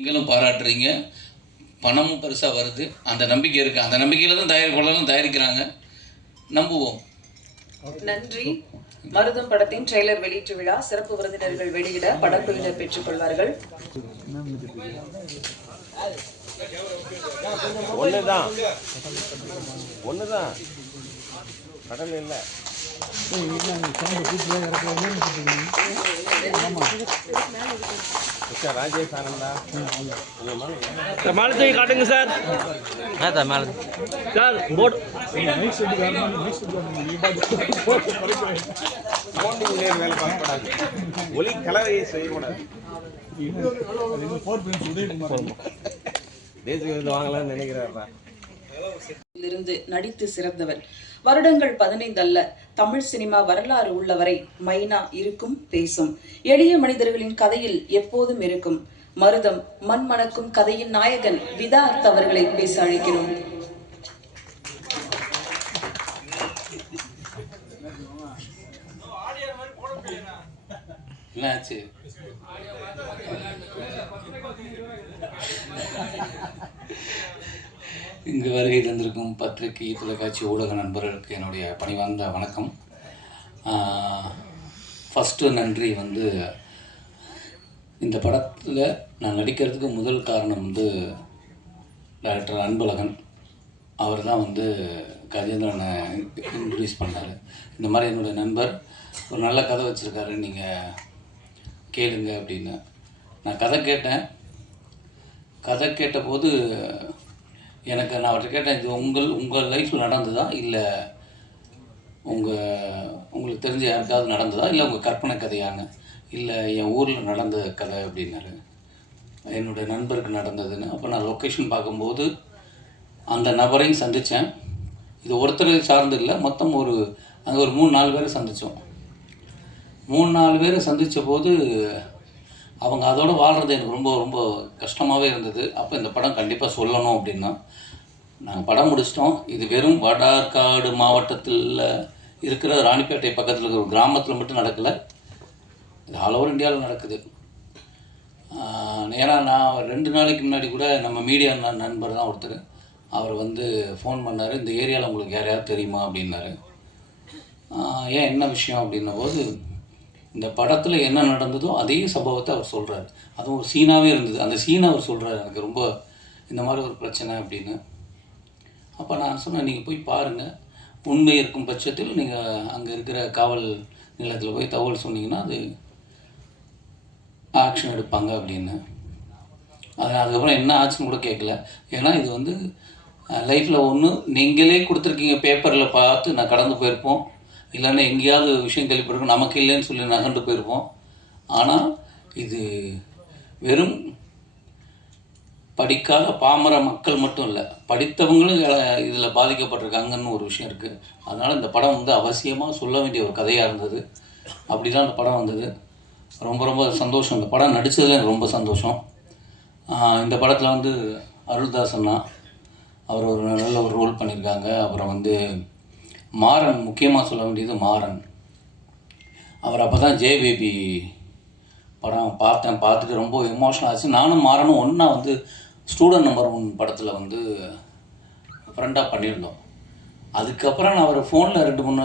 நீங்களும் பாராட்டுறீங்க, பணமும் பெருசாக வருது, அந்த நம்பிக்கை இருக்குது. அந்த நம்பிக்கையில் தான் தயாரிக்கிறாங்க, நம்புவோம். நன்றி. மருதம் படத்தின் ட்ரெய்லர் வெளியீட்டு விழா சிறப்பு விருந்தினர்கள் வெளியிட படக்குழுவினர் பெற்றுக் கொள்வார்கள். ஒண்ணுதான் கடல் இல்லை. ராஜேஷ் ஆனந்தா மாலத்தை காட்டுங்க சார். சார் போட் வேலை பார்க்கக்கூடாது, ஒலி கலவையை செய்யக்கூடாது. தேசிய விருது வாங்கலாம்னு நினைக்கிறாரா? இருந்து நடித்து சிறந்தவர். வருடங்கள் 15 அல்ல, தமிழ் சினிமா வரலாறு உள்ளவரை மைனா இருக்கும், பேசும். எளிய மனிதர்களின் கதையில் எப்போதும் இருக்கும். மருதம் மண் மணக்கும் கதையின் நாயகன் விதார்த் அவர்களை பேச அழைக்கிறோம். என்னாச்சு? இங்கு வருகை தந்திருக்கும் பத்திரிகை, தொலைக்காட்சி, ஊடக நண்பர்களுக்கு என்னுடைய பணிவார்ந்த வணக்கம். ஃபஸ்ட்டு நன்றி இந்த படத்தில் நான் நடிக்கிறதுக்கு முதல் காரணம் டைரக்டர் அன்பழகன். அவர் தான் கஜேந்திரனை இன்ட்ரடியூஸ் பண்ணார். இந்த மாதிரி என்னுடைய நண்பர் ஒரு நல்ல கதை வச்சுருக்காரு, நீங்கள் கேளுங்க அப்படின்னு. நான் கதை கேட்டபோது நான் அவர்கிட்ட கேட்டேன், இது உங்கள் லைஃப்பில் நடந்ததா, இல்லை உங்களுக்கு தெரிஞ்ச யாருக்காவது நடந்ததா, இல்லை உங்கள் கற்பனை கதையான்னு. இல்லை, என் ஊரில் நடந்த கதை அப்படின்னாரு. என்னுடைய நண்பருக்கு நடந்ததுன்னு. அப்போ நான் லொக்கேஷன் பார்க்கும்போது அந்த நபரையும் சந்தித்தேன். இது ஒருத்தரை சார்ந்து இல்லை, மொத்தம் அங்கே ஒரு 3-4 பேரை சந்தித்தோம். 3-4 பேரை சந்தித்த போது அவங்க அதோடு வாழ்கிறது எனக்கு ரொம்ப ரொம்ப கஷ்டமாகவே இருந்தது. அப்போ இந்த படம் கண்டிப்பாக சொல்லணும் அப்படின்னா நாங்கள் படம் முடிச்சிட்டோம். இது வெறும் வடார்காடு மாவட்டத்தில் இருக்கிற ராணிப்பேட்டை பக்கத்தில் இருக்கிற ஒரு கிராமத்தில் மட்டும் நடக்கலை, இது ஆல் ஓவர் இந்தியாவில் நடக்குது. நேராக நான் 2 நாளைக்கு முன்னாடி கூட நம்ம மீடியா நண்பர் தான் ஒருத்தர், அவர் ஃபோன் பண்ணார், இந்த ஏரியாவில் உங்களுக்கு யாரையாவது தெரியுமா அப்படின்னாரு. ஏன், என்ன விஷயம் அப்படின்ன போது, இந்த படத்தில் என்ன நடந்ததோ அதே சம்பவத்தை அவர் சொல்கிறார். அதுவும் ஒரு சீனாகவே இருந்தது. அந்த சீனை அவர் சொல்கிறார், எனக்கு ரொம்ப இந்த மாதிரி ஒரு பிரச்சனை அப்படின்னு. அப்போ நான் சொன்னேன், நீங்கள் போய் பாருங்கள், உண்மை இருக்கும் பட்சத்தில் நீங்கள் அங்கே இருக்கிற காவல் நிலையத்தில் போய் தகவல் சொன்னீங்கன்னா அது ஆக்ஷன் எடுப்பாங்க அப்படின்னு. அதுக்கப்புறம் என்ன ஆச்சுன்னு கூட கேட்கல. ஏன்னா இது லைஃப்பில் ஒன்று நீங்களே கொடுத்துருக்கீங்க, பேப்பரில் பார்த்து நான் கடந்து போயிருப்போம், இல்லைன்னா எங்கேயாவது விஷயம் கேள்விப்பட்டிருக்கோம், நமக்கு இல்லைன்னு சொல்லி நகண்டு போயிருப்போம். ஆனால் இது வெறும் படிக்காத பாமர மக்கள் மட்டும் இல்லை, படித்தவங்களும் இதில் பாதிக்கப்பட்டிருக்காங்கன்னு ஒரு விஷயம் இருக்குது. அதனால் இந்த படம் அவசியமாக சொல்ல வேண்டிய ஒரு கதையாக இருந்தது. அப்படி தான் இந்த படம் வந்தது. ரொம்ப ரொம்ப சந்தோஷம். இந்த படம் நடித்ததில் எனக்கு ரொம்ப சந்தோஷம். இந்த படத்தில் அருள்தாஸ் அண்ணா அவர் ஒரு நல்ல ஒரு ரோல் பண்ணியிருக்காங்க. அப்புறம் மாறன், முக்கியமாக சொல்ல வேண்டியது மாறன். அவர் அப்போ தான் ஜேபேபி படம் பார்த்துட்டு ரொம்ப எமோஷனல் ஆச்சு. நானும் மாறனும் ஒன்றா ஸ்டூடெண்ட் நம்பர் 1 படத்தில் ஃப்ரெண்டாக பண்ணியிருந்தோம். அதுக்கப்புறம் நான் அவர் ஃபோனில் 2-3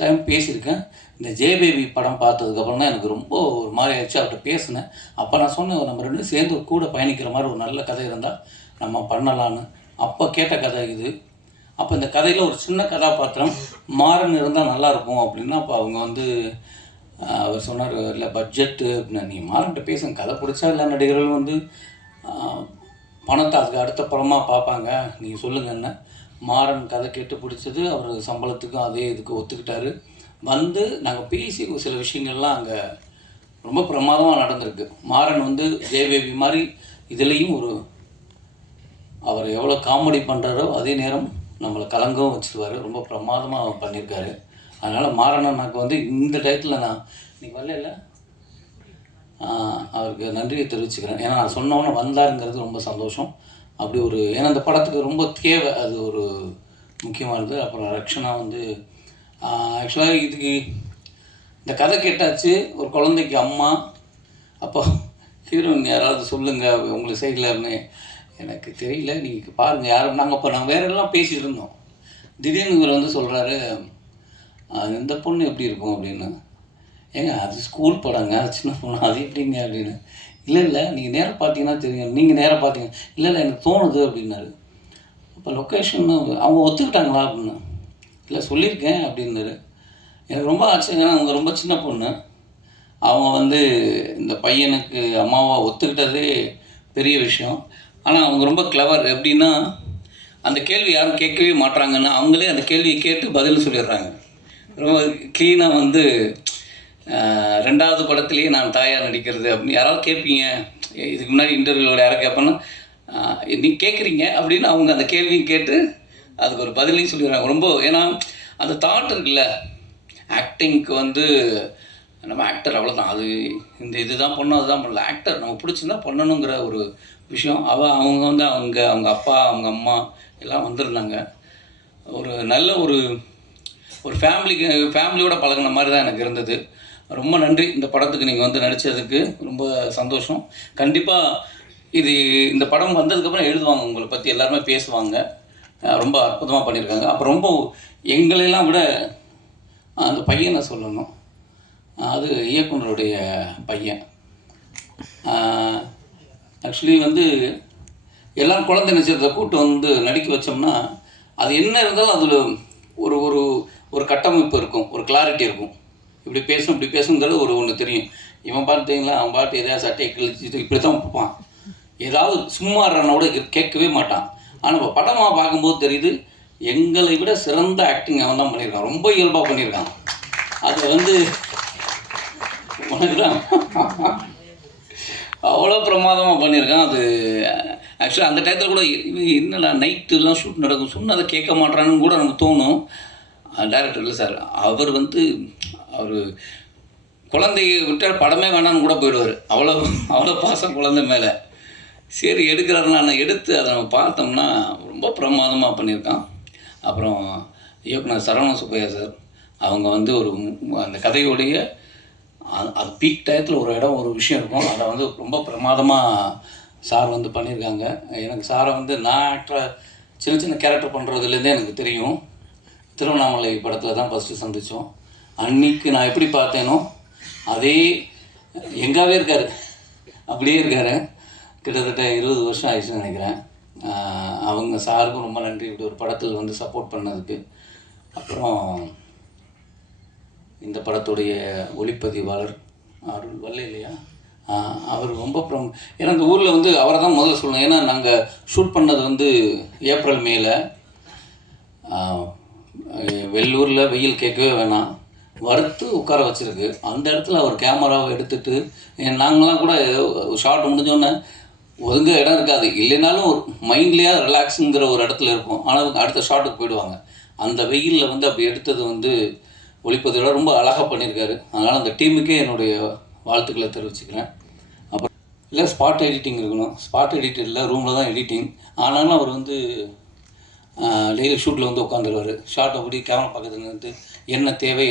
டைம் பேசியிருக்கேன். இந்த ஜேபேபி படம் பார்த்ததுக்கப்புறம் தான் எனக்கு ரொம்ப ஒரு மாதிரி ஆயிடுச்சு. அவர்கிட்ட பேசினேன். அப்போ நான் சொன்னேன், நம்ம 2 சேர்ந்து கூட பயணிக்கிற மாதிரி ஒரு நல்ல கதை இருந்தால் நம்ம பண்ணலான்னு. அப்போ கேட்ட கதை இது. அப்போ இந்த கதையில் ஒரு சின்ன கதாபாத்திரம் மாறன் இருந்தால் நல்லாயிருக்கும் அப்படின்னா, அப்போ அவங்க அவர் சொன்னார், இல்லை பட்ஜெட்டு அப்படின்னா, நீ மாறன்ட்ட பேசுங்க, கதை பிடிச்சா எல்லா நடிகர்களும் பணத்தை அதுக்கு அடுத்த படமாக பார்ப்பாங்க, நீங்கள் சொல்லுங்கன்னு. மாறன் கதை கேட்டு பிடிச்சது, அவர் சம்பளத்துக்கும் அதே இதுக்கு ஒத்துக்கிட்டாரு. நாங்கள் பேசி சில விஷயங்கள்லாம் அங்கே ரொம்ப பிரமாதமாக நடந்திருக்கு. மாறன் ஜேபேபி மாதிரி இதுலேயும் அவர் எவ்வளோ காமெடி பண்ணுறாரோ அதே நேரம் நம்மளை கலங்கவும் வச்சுருவார். ரொம்ப பிரமாதமாக பண்ணியிருக்காரு. அதனால் மாறனக்கு இந்த டயத்தில் நான் இன்றைக்கி வரல, அவருக்கு நன்றியை தெரிவிச்சுக்கிறேன். ஏன்னா நான் சொன்னோன்னே வந்தாருங்கிறது ரொம்ப சந்தோஷம். அப்படி ஏன்னா அந்த படத்துக்கு ரொம்ப தேவை, அது ஒரு முக்கியமானது. அப்புறம் ரக்ஷனா ஆக்சுவலாக இதுக்கு இந்த கதை கேட்டாச்சு, ஒரு குழந்தைக்கு அம்மா. அப்போ ஹீரோயின் யாராவது சொல்லுங்கள் உங்களுக்கு சைட்லன்னு. எனக்கு தெரியல, நீங்கள் பாருங்கள் யாரும். நாங்கள் வேற எல்லாம் பேசிகிட்டு இருந்தோம். திடீர்னு இவர் வந்து சொல்கிறாரு, இந்த பொண்ணு எப்படி இருக்கும் அப்படின்னு. ஏங்க அது ஸ்கூல் படங்க, அது சின்ன பொண்ணு, அது எப்படிங்க அப்படின்னு. இல்லை நீங்கள் நேராக பார்த்தீங்கன்னா தெரியும். நீங்கள் நேராக பார்த்தீங்க. இல்லை எனக்கு தோணுது அப்படின்னாரு. அப்போ லொக்கேஷன் அவங்க ஒத்துக்கிட்டாங்களா அப்படின்னு. இல்லை சொல்லியிருக்கேன் அப்படின்னாரு. எனக்கு ரொம்ப ஆச்சரியம். அவங்க ரொம்ப சின்ன பொண்ணு. அவங்க வந்து இந்த பையனுக்கு அம்மாவை ஒத்துக்கிட்டதே பெரிய விஷயம். ஆனால் அவங்க ரொம்ப கிளவர். எப்படின்னா அந்த கேள்வி யாரும் கேட்கவே மாட்டாங்கன்னா அவங்களே அந்த கேள்வியை கேட்டு பதில் சொல்லிடுறாங்க. ரொம்ப க்ளீனாக வந்து 2வது படத்துலேயே நான் தாயார் நடிக்கிறது அப்படின்னு யாராவது கேட்பீங்க. இதுக்கு முன்னாடி இன்டர்வியூவில் யாரும் கேட்பேன்னா நீ கேட்குறீங்க அப்படின்னு அவங்க அந்த கேள்வியும் கேட்டு அதுக்கு ஒரு பதிலையும் சொல்லிடுறாங்க. ரொம்ப ஏன்னா அந்த தாட் இருக்குல்ல, ஆக்டிங்க்கு வந்து நம்ம ஆக்டர் அவ்வளோதான், அது இந்த இதுதான் பண்ணணும் அதுதான் பண்ணல. ஆக்டர் நம்ம பிடிச்சிருந்தா பண்ணணுங்கிற ஒரு விஷயம். அவங்க வந்து அவங்க அப்பா அவங்க அம்மா எல்லாம் வந்திருந்தாங்க. ஒரு நல்ல ஒரு ஃபேமிலியோட பழகின மாதிரி தான் எனக்கு இருந்தது. ரொம்ப நன்றி இந்த படத்துக்கு நீங்கள் வந்து நடித்ததுக்கு. ரொம்ப சந்தோஷம். கண்டிப்பாக இந்த படம் வந்ததுக்கப்புறம் எழுதுவாங்க, உங்களை பற்றி எல்லாருமே பேசுவாங்க. ரொம்ப அற்புதமாக பண்ணியிருக்காங்க. அப்புறம் ரொம்ப எங்களையெல்லாம் விட அந்த பையனை சொல்லணும். அது இயக்குனருடைய பையன். ஆக்சுவலி வந்து எல்லாம் குழந்தை நட்சத்திரத்தை கூட்டு வந்து நடிக்க வச்சோம்னா அது என்ன இருந்தாலும் அதில் ஒரு ஒரு ஒரு கட்டமைப்பு இருக்கும், ஒரு கிளாரிட்டி இருக்கும். இப்படி பேசுங்கிறது ஒன்று தெரியும். இவன் பார்த்தீங்களா, அவன் பாட்டு எதாவது சட்டையை கிழிச்சிட்டு இப்படி தான் பார்ப்பான். ஏதாவது சும்மா கூட கேட்கவே மாட்டான். ஆனால் இப்போ படமாக பார்க்கும்போது தெரியுது, எங்களை விட சிறந்த ஆக்டிங் அவன் தான் பண்ணியிருக்கான். ரொம்ப இயல்பாக பண்ணியிருக்கான். அதை வந்து உனக்குதான் அவ்வளோ பிரமாதமாக பண்ணியிருக்கான். அது ஆக்சுவலாக அந்த டயத்தில் கூட என்னடா நைட்டுலாம் ஷூட் நடக்கும், சொன்னதை கேட்க மாட்டான்னு கூட நமக்கு தோணும். டைரக்டர் இல்லை சார், அவர் வந்து அவர் குழந்தைய விட்டால் படமே வேணான்னு கூட போயிடுவார். அவ்வளோ பாசம் குழந்தை மேலே. சரி எடுக்கிறாருன்னா எடுத்து அதை நம்ம பார்த்தோம்னா ரொம்ப பிரமாதமாக பண்ணியிருக்கான். அப்புறம் இயக்குனர் சரவண சுப்பையா சார், அவங்க வந்து அந்த கதையோடைய அது பீக் டயத்தில் ஒரு விஷயம் இருக்கும். அதை வந்து ரொம்ப பிரமாதமாக சார் வந்து பண்ணியிருக்காங்க. எனக்கு சாரை வந்து நான் ஆக்டரை சின்ன கேரக்டர் பண்ணுறதுலேருந்தே எனக்கு தெரியும். திருவண்ணாமலை படத்தில் தான் ஃபஸ்ட்டு சந்தித்தோம். அன்றைக்கி நான் எப்படி பார்த்தேனோ அதே எங்காவே இருக்கார், அப்படியே இருக்கார். கிட்டத்தட்ட 20 வருஷம் ஆயிடுச்சுன்னு நினைக்கிறேன். அவங்க சாருக்கும் ரொம்ப நன்றி, இப்படி ஒரு படத்தில் வந்து சப்போர்ட் பண்ணதுக்கு. அப்புறம் இந்த படத்துடைய ஒளிப்பதிவாளர் அருள் வல்ல இல்லையா, அவர் ரொம்ப ஏன்னா இந்த ஊரில் வந்து அவரை தான் முதல்ல சொல்லணும். ஏன்னா நாங்கள் ஷூட் பண்ணது வந்து ஏப்ரல் மேல, வெள்ளூரில் வெயில் கேட்கவே வேணாம், வறுத்து உட்கார வச்சுருக்கு. அந்த இடத்துல அவர் கேமராவை எடுத்துகிட்டு நாங்களாம் கூட ஷார்ட் முடிஞ்சோன்னே ஒதுங்க இடம் இருக்காது, இல்லைனாலும் ஒரு மைண்ட்லேயே ரிலாக்ஸுங்கிற ஒரு இடத்துல இருக்கும். ஆனால் அடுத்த ஷாட்டுக்கு போயிடுவாங்க. அந்த வெயிலில் வந்து அப்படி எடுத்தது வந்து ஒளிப்பதிவோட ரொம்ப அழகாக பண்ணியிருக்காரு. அதனால் அந்த டீமுக்கே என்னுடைய வாழ்த்துக்களை தெரிவிச்சுக்கிறேன். அப்புறம் இல்லை ஸ்பாட் எடிட்டிங் இருக்கணும். ஸ்பாட் எடிட் இல்லை, ரூமில் தான் எடிட்டிங். ஆனாலும் அவர் வந்து டெய்லி ஷூட்டில் வந்து உட்காந்துருவார். ஷார்ட் அப்படி கேமரா பக்கத்தில் நின்று என்ன தேவை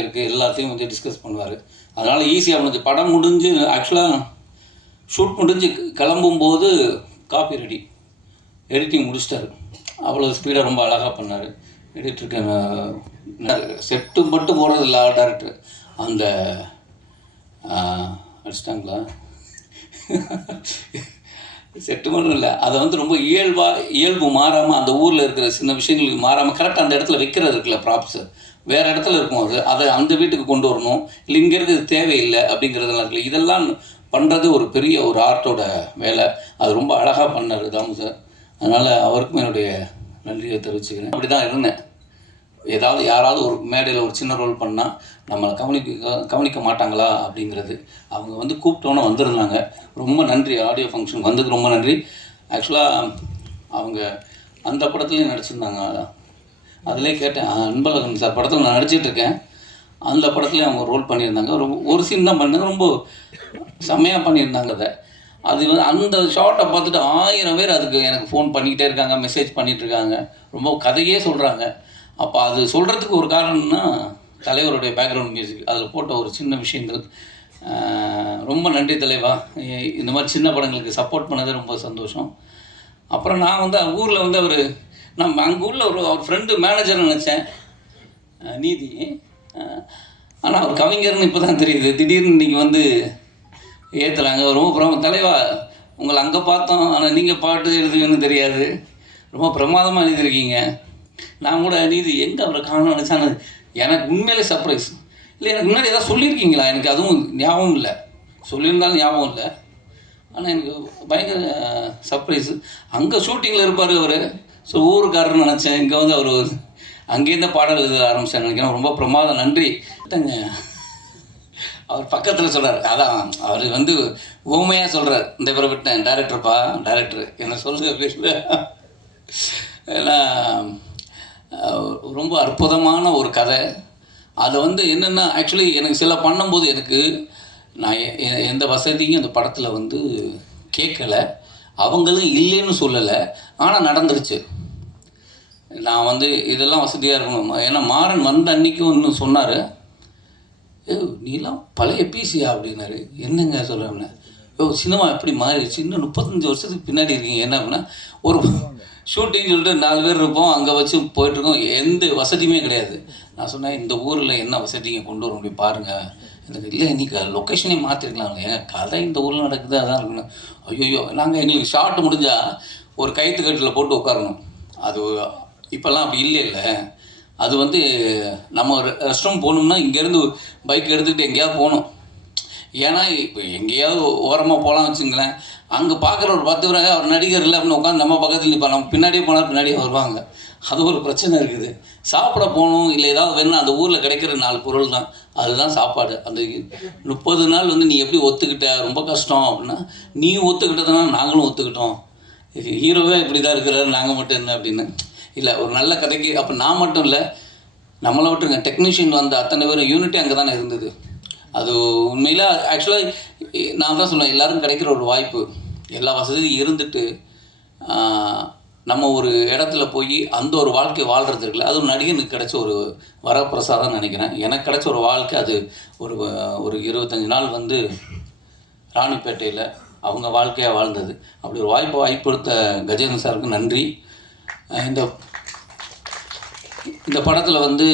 இருக்குது எல்லாத்தையும் வந்து டிஸ்கஸ் பண்ணுவார். அதனால் ஈஸியாக முடிஞ்சு படம் முடிஞ்சு ஆக்சுவலாக ஷூட் முடிஞ்சு கிளம்பும்போது காப்பி ரெடி, எடிட்டிங் முடிச்சிட்டாரு. அவ்வளோ ஸ்பீடாக ரொம்ப அழகாக பண்ணார். எடிட்டருக்கு செட்டு மட்டும் போகிறது இல்லை டேரக்டர். அந்த அடிச்சிட்டாங்களா செட்டு மட்டும் இல்லை, அதை வந்து ரொம்ப இயல்பு மாறாமல் அந்த ஊரில் இருக்கிற சின்ன விஷயங்களுக்கு மாறாமல் கரெக்டாக அந்த இடத்துல வைக்கிறது இருக்குல்ல, ப்ராப்ஸு வேறு இடத்துல இருக்கும், அதை அந்த வீட்டுக்கு கொண்டு வரணும், இல்லை இங்கே இருக்கிறது தேவையில்லை அப்படிங்கிறதெல்லாம் இருக்குல்ல, இதெல்லாம் பண்ணுறது ஒரு பெரிய ஒரு ஆர்ட்டோட வேலை. அது ரொம்ப அழகாக பண்ணார் தாமு சார். அதனால் அவருக்கும் என்னுடைய நன்றியை தெரிவிச்சுக்கிறேன். அப்படி தான் இருந்தேன். ஏதாவது யாராவது ஒரு மேடையில் ஒரு சின்ன ரோல் பண்ணால் நம்மளை கவனிக்க மாட்டாங்களா அப்படிங்கிறது. அவங்க வந்து கூப்பிட்டோன்னே வந்திருந்தாங்க. ரொம்ப நன்றி. ஆடியோ ஃபங்க்ஷன் வந்ததுக்கு ரொம்ப நன்றி. ஆக்சுவலாக அவங்க அந்த படத்துலேயும் நடிச்சிருந்தாங்க. அதிலே கேட்டேன், அன்பழகன் சார் படத்தில் நான் நடிச்சிட்ருக்கேன், அந்த படத்துலேயும் அவங்க ரோல் பண்ணியிருந்தாங்க. ஒரு சீன் தான் பண்ணாங்க, ரொம்ப செம்மையாக பண்ணியிருந்தாங்க. அது வந்து அந்த ஷார்ட்டை பார்த்துட்டு 1000 பேர் அதுக்கு எனக்கு ஃபோன் பண்ணிக்கிட்டே இருக்காங்க, மெசேஜ் பண்ணிகிட்ருக்காங்க, ரொம்ப கதையே சொல்கிறாங்க. அப்போ அது சொல்கிறதுக்கு ஒரு காரணம்னா தலைவருடைய பேக்ரவுண்ட் மியூசிக், அதில் போட்ட ஒரு சின்ன விஷயங்கள் ரொம்ப நன்றி தலைவா. இந்த மாதிரி சின்ன படங்களுக்கு சப்போர்ட் பண்ணது ரொம்ப சந்தோஷம். அப்புறம் நான் வந்து ஊரில் வந்து நம்ம அங்கே உள்ள அவர் ஃப்ரெண்டு மேனேஜர் நினச்சேன் நீதி. ஆனால் அவர் கவிஞர்னு இப்போ தான் தெரியுது. திடீர்னு இன்றைக்கி வந்து ஏற்றுறாங்க. ரொம்ப தலைவா உங்களை அங்கே பார்த்தோம், ஆனால் நீங்கள் பாட்டு எழுதுவீங்கன்னு தெரியாது, ரொம்ப பிரமாதமாக எழுதியிருக்கீங்க. நான் கூட நீதி எங்கே அவரை காணணும் நினச்சானது எனக்கு உண்மையிலே சர்ப்ரைஸ். இல்லை எனக்கு முன்னாடி ஏதாவது சொல்லியிருக்கீங்களா? எனக்கு அதுவும் ஞாபகம் இல்லை. சொல்லியிருந்தாலும் ஞாபகம் இல்லை. ஆனால் எனக்கு பயங்கர சர்ப்ரைஸு. அங்கே ஷூட்டிங்கில் இருப்பார் அவர். ஸோ ஊருக்காரர்னு நினச்சேன். இங்கே வந்து அவர் அங்கேருந்து பாடல் எழுத ஆரம்பித்தேன் நினைக்கிறேன். ரொம்ப பிரமாதம், நன்றி. அவர் பக்கத்தில் சொல்கிறார், அதான் அவர் வந்து ஊமையாக சொல்கிறார், இந்த பேரை விட்டேன் டைரக்டர்ப்பா, டைரக்டர் என்ன சொல்லுது அப்படின்னு. ஏன்னா ரொம்ப அற்புதமான ஒரு கதை. அதை வந்து என்னென்னா ஆக்சுவலி எனக்கு சில பண்ணும்போது எனக்கு நான் எந்த வசதியும் அந்த படத்தில் வந்து கேட்கலை, அவங்களும் இல்லைன்னு சொல்லலை, ஆனால் நடந்துருச்சு. நான் வந்து இதெல்லாம் வசதியாக இருக்கணும். ஏன்னா மாறன் வந்த அன்றைக்கி ஒன்று சொன்னார், நீலாம் பழைய பிசியா அப்படின்னாரு. என்னங்க சொல்கிறேன், சினிமா எப்படி மாறிடுச்சு, இன்னும் 35 வருஷத்துக்கு பின்னாடி இருக்கீங்க. என்ன அப்படின்னா ஒரு ஷூட்டிங் சொல்லிட்டு 4 பேர் இருப்போம், அங்கே வச்சு போயிட்டுருக்கோம், எந்த வசதியுமே கிடையாது. நான் சொன்னேன், இந்த ஊரில் என்ன வசதிங்க கொண்டு வர முடியும் பாருங்கள். எனக்கு இல்லை இன்றைக்கி லொக்கேஷனே மாற்றிருக்கலாம், ஏன் கதை இந்த ஊரில் நடக்குது அதான் இருக்கணும். ஐயோ நாங்கள் எங்களுக்கு ஷார்ட் முடிஞ்சால் ஒரு கயிற்றுக்கட்டில் போட்டு உட்காரணும். அது இப்போல்லாம் அப்படி இல்லை. அது வந்து நம்ம ரெஸ்ட் ரூம் போகணும்னா இங்கேருந்து பைக் எடுத்துக்கிட்டு எங்கேயாவது போகணும். ஏன்னா இப்போ எங்கேயாவது ஓரமாக போகலாம் வச்சுங்களேன், அங்கே பார்க்குற ஒரு 10 பேர் அவர் நடிகர் இல்லை அப்படின்னு உட்காந்து நம்ம பக்கத்தில் நிற்பா, நம்ம பின்னாடியே போனால் பின்னாடியே வருவாங்க. அது ஒரு பிரச்சனை இருக்குது. சாப்பிட போகணும் இல்லை ஏதாவது வேணும், அந்த ஊரில் கிடைக்கிற 4 பொருள் தான், அதுதான் சாப்பாடு. அந்த 30 நாள் வந்து நீ எப்படி ஒத்துக்கிட்ட, ரொம்ப கஷ்டம் அப்படின்னா, நீ ஒத்துக்கிட்டதுனால நாங்களும் ஒத்துக்கிட்டோம். ஹீரோவே இப்படி தான் இருக்கிறாரு, நாங்கள் மட்டும் என்ன அப்படின்னு. இல்லை ஒரு நல்ல கதைக்கு அப்போ நான் மட்டும் இல்லை, நம்மளை விட்டுருங்க, டெக்னீஷியன் வந்த அத்தனை பேரும் யூனிட்டி அங்கே தானே இருந்தது. அது உண்மையில் ஆக்சுவலாக நான் தான் சொல்லுவேன், எல்லாருக்கும் கிடைக்கிற ஒரு வாய்ப்பு, எல்லா வசதியும் இருந்துட்டு நம்ம ஒரு இடத்துல போய் அந்த ஒரு வாழ்க்கை வாழ்கிறது இருக்குல்ல, அது ஒரு நடிகனுக்கு கிடைச்ச ஒரு வரப்பிரசாதம் நினைக்கிறேன். எனக்கு கிடைச்ச ஒரு வாழ்க்கை அது. ஒரு 25 நாள் வந்து ராணிப்பேட்டையில் அவங்க வாழ்க்கையாக வாழ்ந்தது. அப்படி ஒரு வாய்ப்பு கொடுத்த கஜேந்திரன் சாருக்கு நன்றி. இந்த படத்தில் வந்து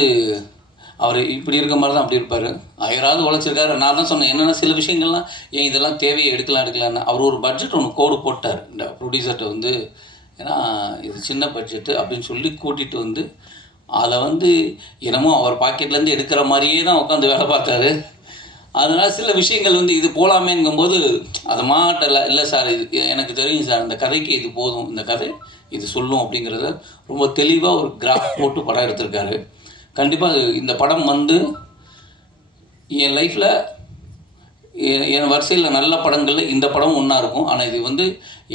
அவர் இப்படி இருக்க மாதிரி தான் அப்படி இருப்பார், ஆயிராவது உழைச்சிருக்காரு. நான் தான் சொன்னேன், என்னென்னா சில விஷயங்கள்லாம் ஏன் இதெல்லாம் தேவையை எடுக்கலான்னு. அவர் ஒரு பட்ஜெட் ஒன்று கோடு போட்டார் இந்த ப்ரொடியூசர்கிட்ட வந்து, ஏன்னா இது சின்ன பட்ஜெட்டு அப்படின்னு சொல்லி கூட்டிகிட்டு வந்து அதை வந்து என்னமோ அவர் பாக்கெட்லேருந்து எடுக்கிற மாதிரியே தான் உட்காந்து வேலை பார்த்தாரு. அதனால் சில விஷயங்கள் வந்து இது போகலாமேங்கும்போது அதை மாட்டலை. இல்லை சார் இது எனக்கு தெரியும் சார், இந்த கதைக்கு இது போதும், இந்த கதை இது சொல்லும் அப்படிங்கிறத ரொம்ப தெளிவாக ஒரு கிராஃப் போட்டு படம் எடுத்திருக்காரு. கண்டிப்பாக இந்த படம் வந்து என் லைஃப்பில் என் வரிசையில் நல்ல படங்களில் இந்த படம் ஒன்றா இருக்கும். ஆனால் இது வந்து